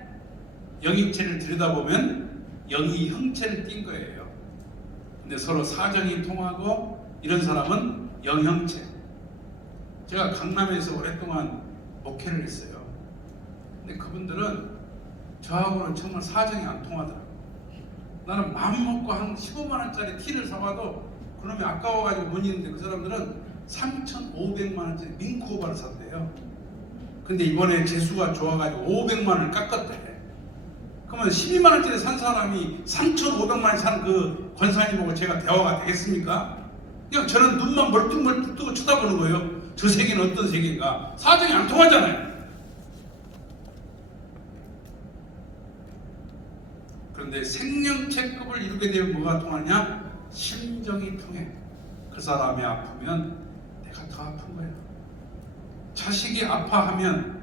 영인체를 들여다보면 영이 형체를 띈 거예요. 근데 서로 사정이 통하고 이런 사람은 영형체. 제가 강남에서 오랫동안 목회를 했어요. 근데 그분들은 저하고는 정말 사정이 안 통하더라고요. 나는 마음 먹고 한 15만 원짜리 티를 사와도 그놈이 아까워가지고 못 입는데 그 사람들은 3,500만 원짜리 밍크오바를 샀대요. 근데 이번에 재수가 좋아가지고 500만 원을 깎았대. 그러면 12만 원짜리 산 사람이 3,500만 원 산 그 권사님하고 제가 대화가 되겠습니까? 그냥 저는 눈만 멀뚱멀뚱 뜨고 쳐다보는 거예요. 저 세계는 어떤 세계인가? 사정이 안 통하잖아요. 그런데 생명체급을 이루게 되면 뭐가 통하냐? 심정이 통해. 그 사람이 아프면 내가 더 아픈 거예요. 자식이 아파하면,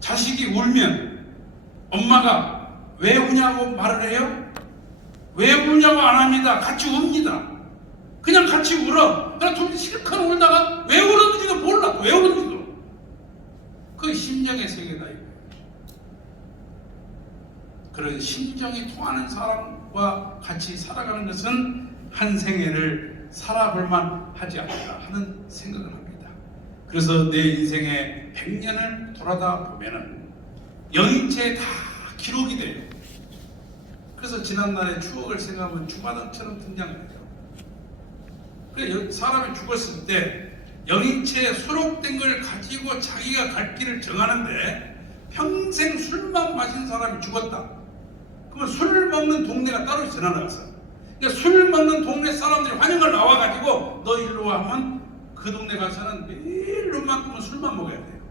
자식이 울면 엄마가 왜 우냐고 말을 해요? 왜 우냐고 안 합니다. 같이 웁니다. 그냥 같이 울어. 그냥 둘이 실컷 울다가 왜 울었는지도 몰라. 왜 울었는지도. 그 심정의 세계다 이거예요. 그런 심정이 통하는 사람과 같이 살아가는 것은 한 생애를 살아볼만 하지 않을까 하는 생각을 합니다. 그래서 내 인생의 100년을 돌아다 보면은 영인체에 다 기록이 돼요. 그래서 지난날의 추억을 생각하면 주마등처럼 등장해요. 그래, 사람이 죽었을 때 영인체에 수록된 걸 가지고 자기가 갈 길을 정하는데, 평생 술만 마신 사람이 죽었다. 그러면 술 먹는 동네가 따로 전화 나갔어. 그러니까 술 먹는 동네 사람들이 환영을 나와가지고 너 일로 와 하면 그 동네 가서는 매일 룸만큼은 술만 먹어야 돼요.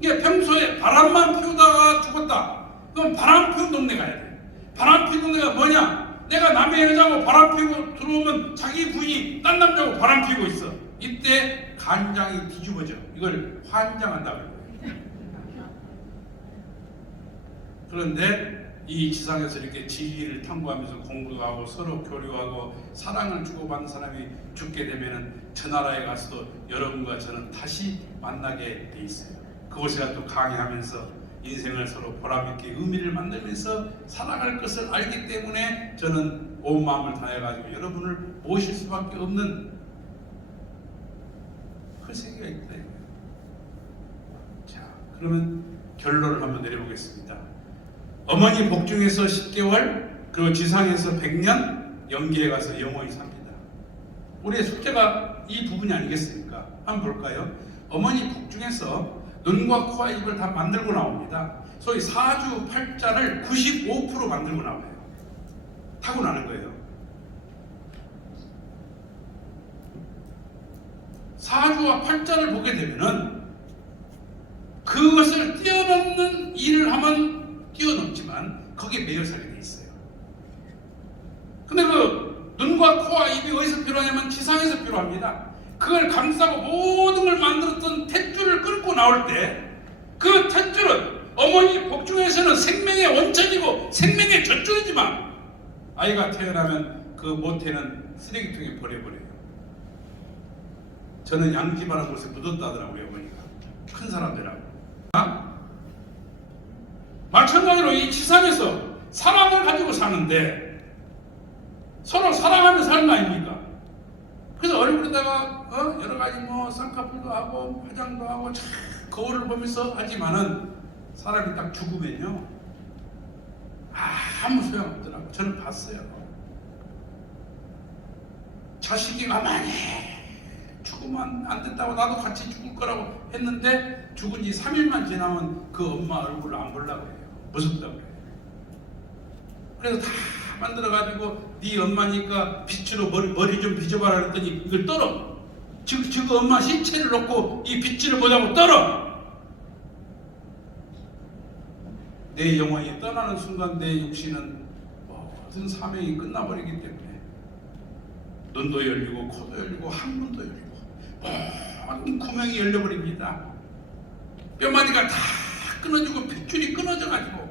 이게 평소에 바람만 피우다가 죽었다. 그럼 바람 피운 동네 가야 돼. 바람 피운 동네가 뭐냐? 내가 남의 여자고 바람 피고 들어오면 자기 부인이 딴 남자고 바람 피고 있어. 이때 간장이 뒤집어져. 이걸 환장한다고 해요. 그런데 이 지상에서 이렇게 진리를 탐구하면서 공부도 하고 서로 교류하고 사랑을 주고받는 사람이 죽게 되면은 저 나라에 가서도 여러분과 저는 다시 만나게 돼 있어요. 그곳에가 또 강의하면서 인생을 서로 보람있게 의미를 만들면서 살아갈 것을 알기 때문에 저는 온 마음을 다해가지고 여러분을 모실 수밖에 없는 그 세계가 있다. 자, 그러면 결론을 한번 내려보겠습니다. 어머니 복중에서 10개월, 그리고 지상에서 100년, 영계에 가서 영원히 삽니다. 우리의 숙제가 이 부분이 아니겠습니까? 한번 볼까요? 어머니 복중에서 눈과 코와 입을 다 만들고 나옵니다. 소위 사주 팔자를 95% 만들고 나와요. 타고나는 거예요. 사주와 팔자를 보게 되면은 그것을 뛰어넘는 일을 하면 뛰어넘지만 거기에 매여 살게 돼 있어요. 근데 그 눈과 코와 입이 어디서 필요하냐면 지상에서 필요합니다. 그걸 감싸고 모든 걸 만들었던 탯줄을 끊고 나올 때 그 탯줄은 어머니 복중에서는 생명의 원천이고 생명의 젖줄이지만 아이가 태어나면 그 모태는 쓰레기통에 버려버려요. 저는 양지바라는 곳에 묻었다 하더라고요. 어머니가 큰 사람들하고. 마찬가지로 이 지상에서 사랑을 가지고 사는데 서로 사랑하는 삶 아닙니까? 그래서 얼굴에다가 여러 가지 뭐 쌍꺼풀도 하고 화장도 하고 참 거울을 보면서 하지만은 사람이 딱 죽으면요 아무 소용없더라고. 저는 봤어요. 자식이 가만히 죽으면 안 된다고 나도 같이 죽을 거라고 했는데 죽은 지 3일만 지나면 그 엄마 얼굴을 안 보려고 해요. 무섭다고 해요. 그래서 다 만들어가지고 네 엄마니까 빗으로 머리 좀 빗어봐라 그랬더니 이걸 떨어. 즉 엄마 신체를 놓고 이 빗질을 보자고 떨어. 내 영혼이 떠나는 순간 내 육신은 모든 사명이 끝나버리기 때문에 눈도 열리고 코도 열리고 항문도 열리고 모든 구멍이 열려버립니다. 뼈마디가 다 끊어지고 핏줄이 끊어져가지고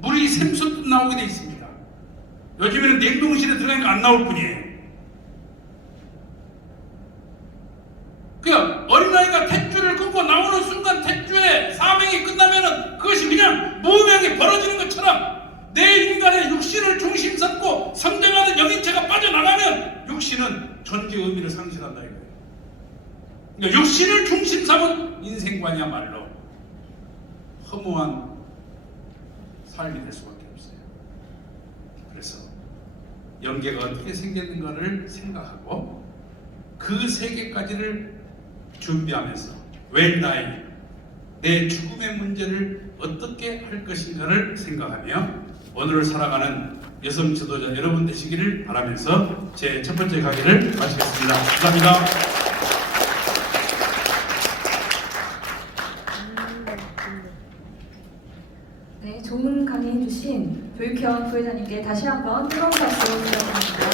물이 샘솟듯 나오게 돼 있습니다. 요즘에는 냉동실에 들어가니까 안 나올 뿐이에요. 그러니까 어린아이가 탯줄을 끊고 나오는 순간 탯줄에 사명이 끝나면은 그것이 그냥 무명이 벌어지는 것처럼 내 인간의 육신을 중심 삼고 성장하는 영인체가 빠져나가면 육신은 존재 의미를 상실한다 이거예요. 그러니까 육신을 중심 삼은 인생관이야말로 허무한 삶이 될 수밖에 없어요. 그래서 영계가 어떻게 생겼는가를 생각하고 그 세계까지를 준비하면서 when I 내 죽음의 문제를 어떻게 할 것인가를 생각하며 오늘을 살아가는 여성 지도자 여러분 되시기를 바라면서 제 첫 번째 강의를 마치겠습니다. 감사합니다. 네, 좋은 강의 해주신 조익현 부회장님께 다시 한번 뜨거운 박수 부탁드립니다.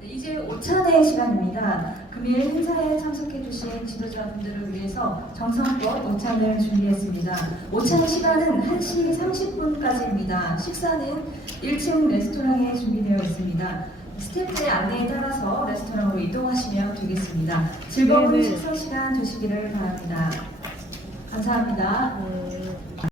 네, 이제 오찬의 시간입니다. 금일 행사에 참석해주신 지도자분들을 위해서 정성껏 오찬을 준비했습니다. 오찬 시간은 1시 30분까지입니다. 식사는 1층 레스토랑에 준비되어 있습니다. 스태프의 안내에 따라서 레스토랑으로 이동하시면 되겠습니다. 즐거운 식사 시간 되시기를 바랍니다. 감사합니다.